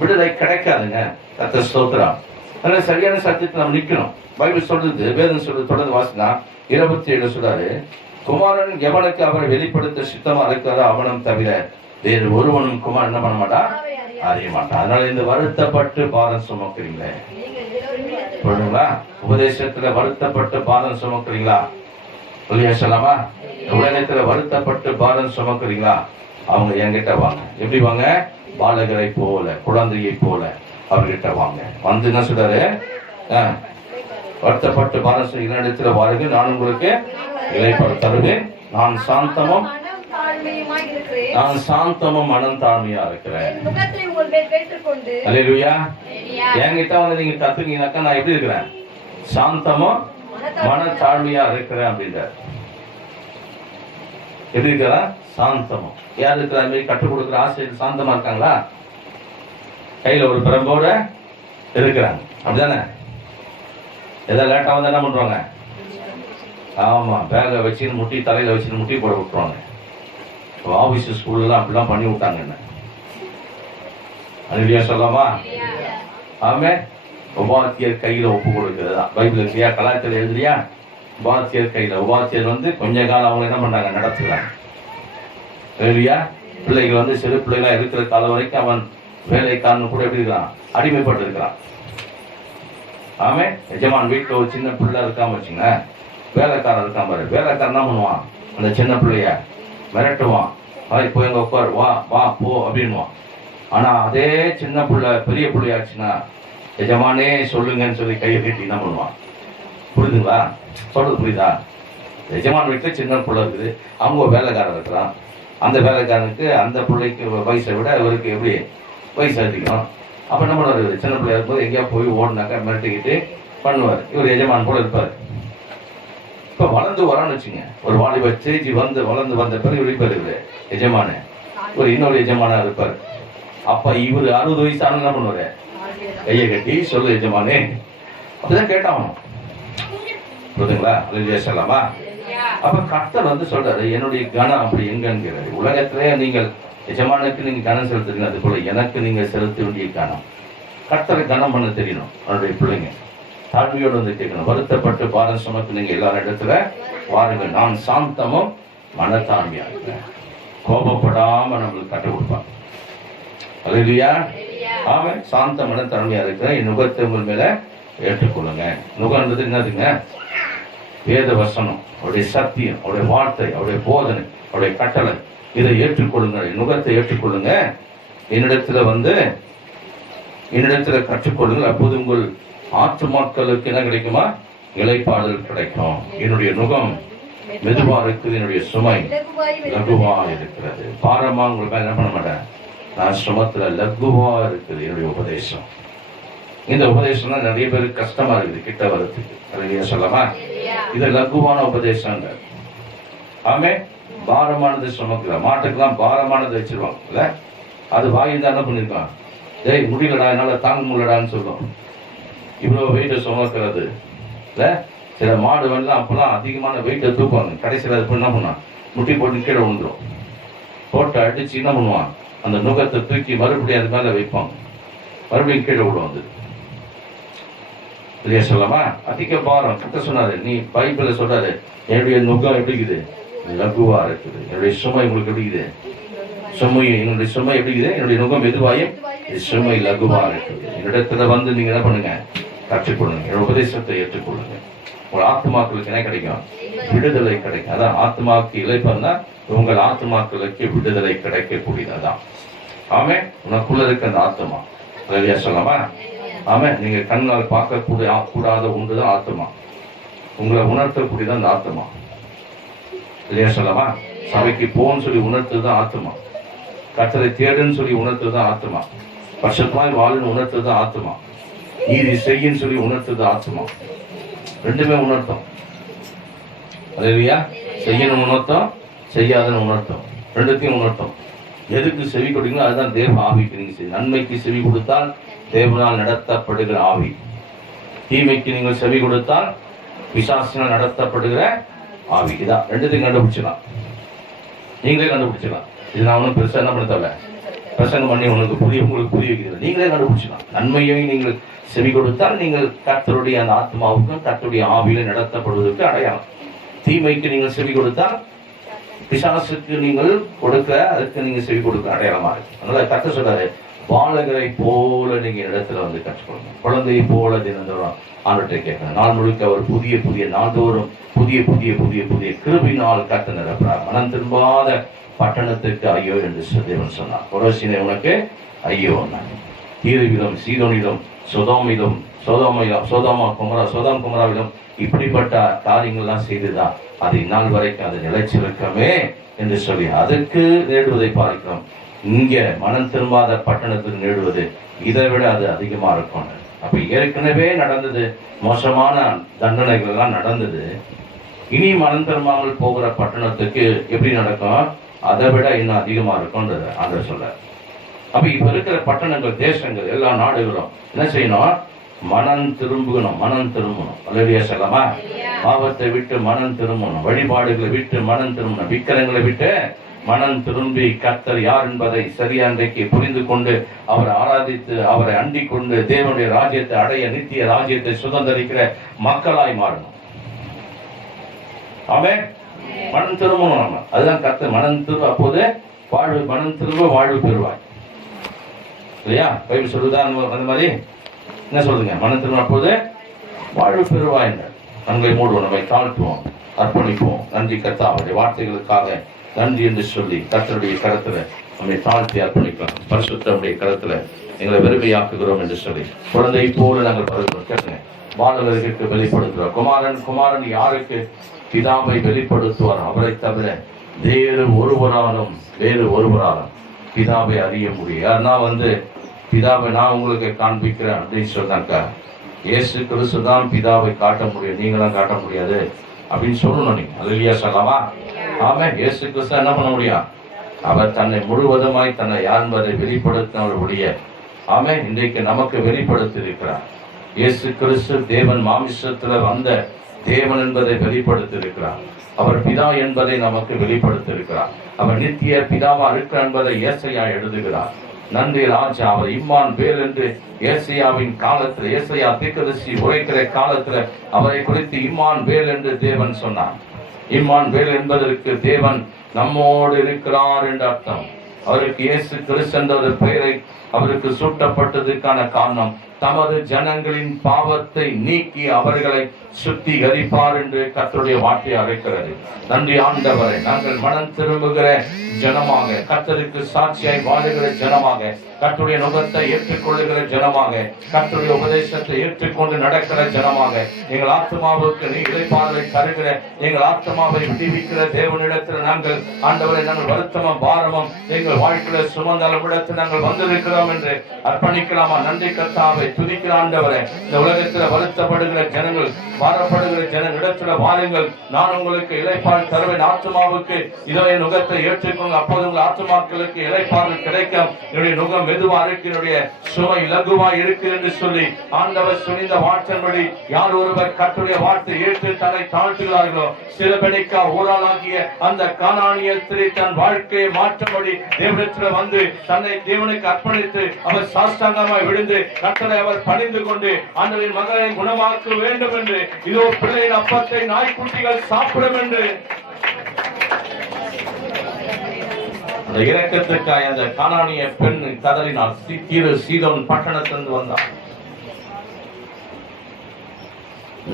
விடுதலை கிடைக்காதுங்க. கர்த்தர் ஸ்தோத்திரம். அதனால சரியான சத்தியத்தை நம்ம நிக்கணும். பைபிள் சொல்றது, வேதம் சொல்றது, தொடர்ந்து வாசினா 27 சொல்றாரு, குமாரன் எவனுக்கு அவரை வெளிப்படுத்த சித்தமா இருக்கிறாரோ அவனும் தவிர வேறு ஒருவனும் குமாரன் என்ன பண்ண மாட்டான், அறிய மாட்டான். அதனால இந்த வருத்தப்பட்டு பாரம் சுமக்கிறீங்களே, சொல்லுங்களா? உபதேசத்துல வருத்தப்பட்டு பாரம் சுமக்கிறீங்களா? சொல்லியா சொல்லாமா? உலகத்துல வருத்தப்பட்டு பாரம் சுமக்கிறீங்களா? அவங்க என்கிட்ட வாங்க. எப்படி வாங்க? பாலகரை போல, குழந்தையை போல அவர்கிட்ட வாங்க. வந்து என்ன சொல்றாரு? வருத்தப்பட்டு பாரச இடத்துல வாருங்க, நான் உங்களுக்கு இளைப்பாறு தருவேன். நான் சாந்தமும் மனம் தாழ்மையா இருக்கிறேன். அல்லேலூயா. என்கிட்ட வந்து நீங்க கத்துக்கீங்கன்னாக்கா நான் எப்படி இருக்கிறேன்? சாந்தமும் மன தாழ்மையா இருக்கிறேன் அப்படின்றார். எப்படி இருக்கிறா? சாந்தமும். யார் இருக்கிற மாதிரி கற்றுக் கொடுக்குற ஆசிரியர் சாந்தமா இருக்காங்களா? கையில ஒரு பிரம்போட இருக்கிறாங்க, அப்படிதானே? எதாவது லேட்டா வந்து என்ன பண்றாங்க? ஆமா, பேக வச்சுன்னு முட்டி, தலையில வச்சுன்னு முட்டி போட விட்டுருவாங்க. ஆபீஸ் ஸ்கூல்லாம் அப்படிலாம் பண்ணி விட்டாங்க. என்ன அல்லேலூயா சொல்லாமா? ஆமே. உபாத்தியர் கையில ஒப்பு கொடுக்கிறதா பைபிள் இல்லையா? கலாச்சாரம் எழுதுறியா? உபாத்தியர் கையில. உபாத்தியர் வந்து கொஞ்ச காலம் அவங்க என்ன பண்றாங்க? நடத்துறாங்க. அல்லேலூயா. பிள்ளைகள் வந்து சிறு பிள்ளைகளா இருக்கிற காலம் வரைக்கும் அவன் வேலைக்காரன் கூட எப்படி இருக்கான்? அடிமைப்பட்டு இருக்கிறான். ஆமே. எஜமான் வீட்டுல ஒரு சின்ன பிள்ளை இருக்காம வச்சுங்க, வேலைக்காரன் இருக்காம பாரு. வேலைக்காரன் என்ன பண்ணுவான்? அந்த சின்ன பிள்ளைய மிரட்டுவான். போய் எங்க உட்கார், வா வா போ அப்படின்வான். ஆனா அதே சின்ன புள்ள பெரிய பிள்ளையாச்சுன்னா எஜமானே சொல்லுங்கன்னு சொல்லி கையை கட்டி என்ன பண்ணுவான்? புரியுதுங்களா? சொல்றது புரியுதா? எஜமான வீட்டுல சின்ன பிள்ளை இருக்குது, அவங்க வேலைக்காரர் இருக்கிறான். அந்த வேலைக்காரனுக்கு அந்த பிள்ளைக்கு வயசை விட இவருக்கு எப்படி வயசு அதிகம். அப்ப என்ன பண்ணுவார்? சின்ன பிள்ளையா இருக்கும்போது எங்கேயா போய் ஓடினாக்கா மிரட்டிக்கிட்டு பண்ணுவார். இவர் எஜமான் போல இருப்பார். இப்ப வளர்ந்து வரான்னு வச்சுங்க, ஒரு வாலிப ஸ்டேஜ் வளர்ந்து வந்த பிறகு இவர் இருப்பார் இவரு எஜமான, ஒரு இன்னொரு எஜமானா இருப்பார். அப்ப இவரு 60 வயசு ஆனா என்ன பண்ணுவாரு? கையை கட்டி சொல்லு எஜமானே, அப்படிதான் கேட்டாகணும். புரியுதுங்களா? அல்லேலூயா சொல்லலாமா? அப்ப கர்த்தர் சொல்றாரு, என்னுடைய கனம் அப்படி எங்கன்னு. உலகத்திலே நீங்கள் எஜமானுக்கு நீங்க கனம் செலுத்துறீங்க, அது போல எனக்கு நீங்க செலுத்த வேண்டிய கனம். கர்த்தரை கனம் பண்ண தெரியணும். அவருடைய பிள்ளைங்க தாழ்மையோடு கேட்கணும். வருத்தப்பட்டு பாரம் சுமக்கு நீங்க எல்லா இடத்துல வாருங்கள், நான் சாந்தமும் மனத்தாழ்மையா இருக்கிறேன். கோபப்படாம நம்மளுக்கு கற்றுக் கொடுப்பாங்க. அல்லேலூயா. ஆமென். சாந்த மனத்தாழ்மையா இருக்கிறேன். என் நுகத்தை உங்கள் மேல ஏற்றுக்கொள்ளுங்க. நுகர்ன்றது என்னதுங்க? வேத வசனம், அவருடைய சத்தியம், அவருடைய வார்த்தை, அவருடைய போதனை, அவருடைய கட்டளை, இதை ஏற்றுக்கொள்ளுங்க. நுகத்தை ஏற்றுக்கொள்ளுங்க. என்னிடத்துல கற்றுக்கொள்ளுங்கள், அப்போது உங்கள் ஆத்துமாக்களுக்கு என்ன கிடைக்குமா? இளைப்பாறுதல் கிடைக்கும். என்னுடைய நுகம் மெதுவா இருக்குது, என்னுடைய சுமை லகுவா இருக்கிறது. பாரமா உங்களுக்கு என்ன பண்ண மாட்டேன், நான் சுமத்துல லகுவா இருக்குது என்னுடைய உபதேசம். இந்த உபதேசம் தான் நிறைய பேருக்கு கஷ்டமா இருக்குது கிட்ட வரதுக்கு. அல்லேலூயா சொல்லலாமா? இது லகுவான உபதேசம். ஆமே. பாரமானது சுமக்குற மாட்டுக்கெல்லாம் பாரமானது வச்சிருவாங்க, அது வாயில் தான் என்ன பண்ணிருக்கான், டேய் முடியலடா என்னால தாங்க முடியலடான்னு சொல்லும். இவ்வளவு வெயிட்ட சுமக்கிறது இல்ல. சில மாடு எல்லாம் அப்பெல்லாம் அதிகமான வெயிட்டை தூக்குவாங்க, கடைசியில் அது என்ன பண்ணா முட்டி போட்டு கீழே விழுந்துரும். போட்டு அடிச்சு என்ன பண்ணுவான், அந்த நுகத்தை தூக்கி மறுபடியும் அது மேல வைப்பாங்க, மறுபடியும் கீழே விடுவாங்க. இல்லையா சொல்லலாமா? அதிக பாரம். கட்ட சொன்னாரு, நீ பைபிள்ல சொல்றாரு, என்னுடைய நுகம் எப்படி இருக்குது? லகுவா இருக்குது. என்னுடைய சுமை உங்களுக்கு எப்படி இருக்குது? என்னுடைய சுமை எப்படி இருக்குது? என்னுடைய நுகம் எதுவாயும் சுமை லகுவா இருக்குது. என்னிடத்துல நீங்க என்ன பண்ணுங்க? கற்றுக்கொள்ளுங்க. என்னோட உபதேசத்தை ஏற்றுக்கொள்ளுங்க. உங்கள் ஆத்மாக்களுக்கு என்ன கிடைக்கும்? விடுதலை கிடைக்கும். அதான் ஆத்மாவுக்கு இளைப்பா உங்கள் ஆத்மாக்களுக்கு விடுதலை கிடைக்கக்கூடியதான். ஆமே. உனக்குள்ள இருக்க அந்த ஆத்மா. சரியா சொல்லலாமா? ஆமே. நீங்க கண்ணால் பார்க்க கூடாத ஒன்றுதான் ஆத்மா. உங்களை உணர்த்தக்கூடியதான் அந்த ஆத்மா. இல்லையா சொல்லலாமா? சபைக்கு போன்னு சொல்லி உணர்த்துதான் ஆத்மா. கர்த்தரை தேடுன்னு சொல்லி உணர்த்துதான் ஆத்மா. பரிசுத்தமாய் வாழுன்னு உணர்த்துதான் ஆத்மா. நீதி செய்யின்னு சொல்லி உணர்த்துது ஆத்மா. ரெண்டுமே உணர்த்தம். அல்லேலூயா. செய்யணும் உணர்த்தம், செய்யாதன்னு உணர்த்தம், ரெண்டுத்தையும் உணர்த்தம். எதுக்கு செவி கொடுங்களோ அதுதான் தேவ ஆவிக்கு நீங்க செய்ய. நன்மைக்கு செவி கொடுத்தால் தேவனால் நடத்தப்படுகிற ஆவி, தீமைக்கு நீங்கள் செவி கொடுத்தால் பிசாசினால் நடத்தப்படுகிற ஆவி. இதான் ரெண்டுத்தையும் கண்டுபிடிச்சலாம். நீங்களே கண்டுபிடிச்சலாம். இது நான் ஒன்றும் பெருசா என்ன பண்ண தேவை, பிரசங்கம் பண்ணி உங்களுக்கு புரிய வைக்கிறது. நீங்களே கண்டுபிடிச்சலாம். நன்மையை நீங்கள் செவி கொடுத்தால் நீங்கள் கர்த்தருடைய அந்த ஆத்மாவுக்கும் கர்த்தருடைய ஆவியில நடத்தப்படுவதற்கு அடையாளம். தீமைக்கு நீங்கள் செவி கொடுத்தால் பிசாசுக்கு நீங்கள் கொடுக்க, அதுக்கு நீங்க செவி கொடுக்க அடையாளமா இருக்கு. அதனால கர்த்தர் சொல்றாரு, பாலகரை போல நீங்க இடத்துல கற்றுக்கொள்ளணும். குழந்தையை போல தினந்தோறும் ஆண்டவரை கேட்கணும். நாள் முழுக்க அவர் புதிய நாள்தோறும் புதிய கிருபினால் கர்த்தர் நிரப்புறார். மனம் திரும்பாத பட்டணத்துக்கு ஐயோ என்று தேவன் சொன்னார். கொரோசினை உனக்கு ஐயோ. தீருவிலும் சீதோனிலும் சோதோம் குமராவிலும் இப்படிப்பட்ட காரியங்கள்லாம் செய்துதான் அது இந்நாள் வரைக்கும் அது நிலைச்சிருக்கமே என்று சொல்லி அதற்கு நேடுவதை பார்க்கிறோம். இங்க மனம் திரும்பாத பட்டணத்துக்கு நேடுவது இதை விட அது அதிகமா இருக்கும். அப்ப ஏற்கனவே நடந்தது, மோசமான தண்டனைகள் எல்லாம் நடந்தது. இனி மனம் திரும்பாமல் போகிற பட்டணத்துக்கு எப்படி நடக்கும், அதை விட இன்னும் அதிகமா இருக்கும்ன்றது ஆண்டவர் சொல்றார். அப்ப இப்ப இருக்கிற பட்டணங்கள், தேசங்கள், எல்லா நாடுகளும் என்ன செய்யணும், மனம் திரும்பணும். அல்லேலூயா சொல்லலாமா? பாவத்தை விட்டு மனம் திரும்பணும், வழிபாடுகளை விட்டு மனம் திரும்பணும், விக்கிரங்களை விட்டு மனம் திரும்பி கர்த்தர் யார் என்பதை சரியான்றைக்கு புரிந்து கொண்டு அவரை ஆராதித்து அவரை அண்டிக் கொண்டு தேவனுடைய ராஜ்யத்தை அடைய, நித்திய ராஜ்யத்தை சுதந்திரிக்கிற மக்களாய் மாறணும். ஆமென். மனம் திரும்பணும் நம்ம. அதுதான் கர்த்தர் மனம் திரும்ப, அப்போது வாழ்வு, மனம் திரும்ப வாழ்வு பெறுவாய். இல்லையா? பைபிள் சொல்லுதா அந்த மாதிரி? என்ன சொல்லுங்க? மனம் திரும்ப அப்போது வாழ்வு பெறுவாய். நம்மை மூடுவோம், நம்மை தாழ்த்துவோம், அர்ப்பணிப்போம். நன்றி கர்த்தா, அவருடைய வார்த்தைகளுக்காக நன்றி என்று சொல்லி கர்த்தருடைய கரத்துல நம்மை தாழ்த்தி அர்ப்பணிக்கலாம். பரிசுத்தமுடைய கருத்துல எங்களை வெறுமையாக்குகிறோம் என்று சொல்லி குழந்தை போல நாங்கள் கேட்டுங்க. வானவர்களுக்கு வெளிப்படுத்துகிறோம். குமாரன் யாருக்கு பிதாவை வெளிப்படுத்துவார்? அவரை தவிர வேறு ஒருவராலும் பிதாவை அறிய முடியும். யாருன்னா பிதாவை நான் உங்களுக்கு காண்பிக்கிறேன் அப்படின்னு சொன்னாக்கா, இயேசு கிறிஸ்து தான் பிதாவை காட்ட முடியும், நீங்களாம் காட்ட முடியாது அப்படின்னு சொல்லணும். நீங்க அல்லேலூயா சொல்லலாமா? ஆமென். இயேசு கிறிஸ்து என்ன பண்ண முடியும்? அவர் தன்னை முழுவதுமாய் தன்னை யார் என்பதை வெளிப்படுத்தினவருடைய ஆமென் இன்றைக்கு நமக்கு வெளிப்படுத்தி இருக்கிறார். இயேசு கிறிஸ்து தேவன் மாமிசத்துல வந்த தேவன் என்பதை வெளிப்படுத்தி இருக்கிறார். அவர் பிதா என்பதை நமக்கு வெளிப்படுத்தி இருக்கிறார். அவர் நித்திய பிதாவா இருக்கிறார் என்பதை ஏசாயா எழுதுகிறார். நன்றி ராஜா. அவர் இம்மான் வேல் என்று ஏசாயாவின் காலத்துல, ஏசாயா தீர்க்கதரிசி உரைக்கிற காலத்துல அவரை குறித்து இம்மான் வேல் என்று தேவன் சொன்னார். இம்மான் வேல் என்பதற்கு தேவன் நம்மோடு இருக்கிறார் என்று அர்த்தம். அவருக்கு இயேசு கிறிஸ்து என்ற பெயரை அவருக்கு சூட்டப்பட்டதற்கான காரணம் தமது ஜனங்களின் பாவத்தை நீக்கி அவர்களை சுத்திகரிப்பார் என்று கர்த்தருடைய வார்த்தை அழைக்கிறது. நன்றி ஆண்டவரை. நாங்கள் மனம் திரும்புகிற ஜனமாக, கர்த்தருக்கு சாட்சியாய் வாழுகிற ஜனமாக, கர்த்தருடைய நுகத்தை ஏற்றுக்கொள்ளுகிற ஜனமாக, கர்த்தருடைய உபதேசத்தை ஏற்றுக்கொண்டு நடக்கிற ஜனமாக, எங்கள் ஆத்மாவுக்கு இளைப்பாறுதலை தருகிற, எங்கள் ஆத்மாவை விடுவிக்கிற தேவனிடத்தில் நாங்கள் ஆண்டவரை நாங்கள் வருத்தமும் பாரமும் எங்கள் வாழ்க்கையில சுமந்தாலும் இடத்தில் நாங்கள் வந்திருக்கிறோம் என்று அர்ப்பணிக்கலாமா? நன்றி கர்த்தாவை துதிக்கிற ஆண்டவரை. இந்த உலகத்தில் வருத்தப்படுகிற ஜனங்கள், பாரப்படுகிற ஜனங்களிடத்துல வாருங்கள், நான் உங்களுக்கு இளைப்பாறு தருவேன். ஆத்மாவுக்கு இதோ என் நுகத்தை ஏற்றுக்கொள்ளுங்கள், அப்போது உங்கள் ஆத்மாக்களுக்கு இளைப்பாறு கிடைக்கும். என்னுடைய நுகம் மெதுவா இருக்கு, என்னுடைய சுமை இலகுவா இருக்கு என்று சொல்லி ஆண்டவர் சொன்ன வார்த்தையின்படி யார் ஒருவர் கர்த்தருடைய வார்த்தை ஏற்று தன்னை தாழ்த்துகிறார்களோ, சிலபெனிக்கா ஊராளாகிய அந்த கானானிய ஸ்திரீ தன் வாழ்க்கையை மாற்றபடி தேவனிடத்தில் வந்து தன்னை தேவனுக்கு அர்ப்பணித்து அவர் சாஷ்டாங்கமாய் விழுந்து கர்த்தரை அவர் பணிந்து கொண்டு ஆண்டவரின் மகனை குணமாக்க வேண்டும் என்று, இதோ பிள்ளையின் அப்பத்தை நாய்க்குட்டிகள் சாப்பிடும் என்று அந்த இரக்கத்துக்காய் அந்த கானானிய பெண் கதறினார். சீதோன் பட்டணத்திலிருந்து வந்தார்.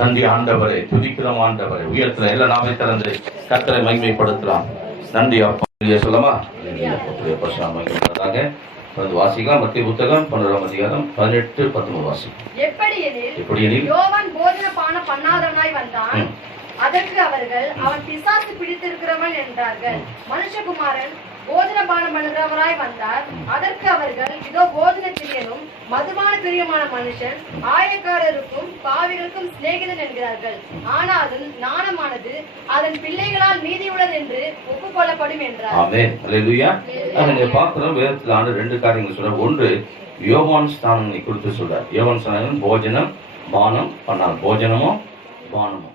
நன்றி ஆண்டவரே, துதிக்கிறோம் ஆண்டவரே. உயர்த்துல எல்லா நாவை திறந்து கர்த்தரை மகிமைப்படுத்தலாம். நன்றி அப்பா சொல்லமா? வாசிக்கலாம். மத்திய புத்தகம் 11ஆம் அதிகாரம் 18-19 வாசி. எப்படியெனில் யோவான் போஜன பானம் பண்ணாதவனாய் வந்தான். அதற்கு அவர்கள், அவன் பிசாசு பிடித்திருக்கிறவன் என்றார்கள். மனுஷகுமாரன் போஜன பானம் பண்ணுகிறவராய் வந்தார். அதற்கு அவர்கள், இதோ போஜன பிரியனும் மதுபான பிரியமான மனுஷன், ஆயக்காரருக்கும் பாவிகளுக்கும் சிநேகிதன் என்கிறார்கள். ஆனாலும் ஞானமானது அதன் பிள்ளைகளால் மீதியுள்ளது என்று ஒப்புக்கொள்ளப்படும் என்றார். ஆமென். அல்லேலூயா. நீங்க பார்க்கிறோம் வேதத்தில் ஆண்டு ரெண்டு காரியங்கள் சொல்றார். ஒன்று யோவான் ஸ்நானனை குறித்து சொல்றார். யோவான் ஸ்நானன் போஜனம் பானம் பண்ணார். போஜனமோ பானமோ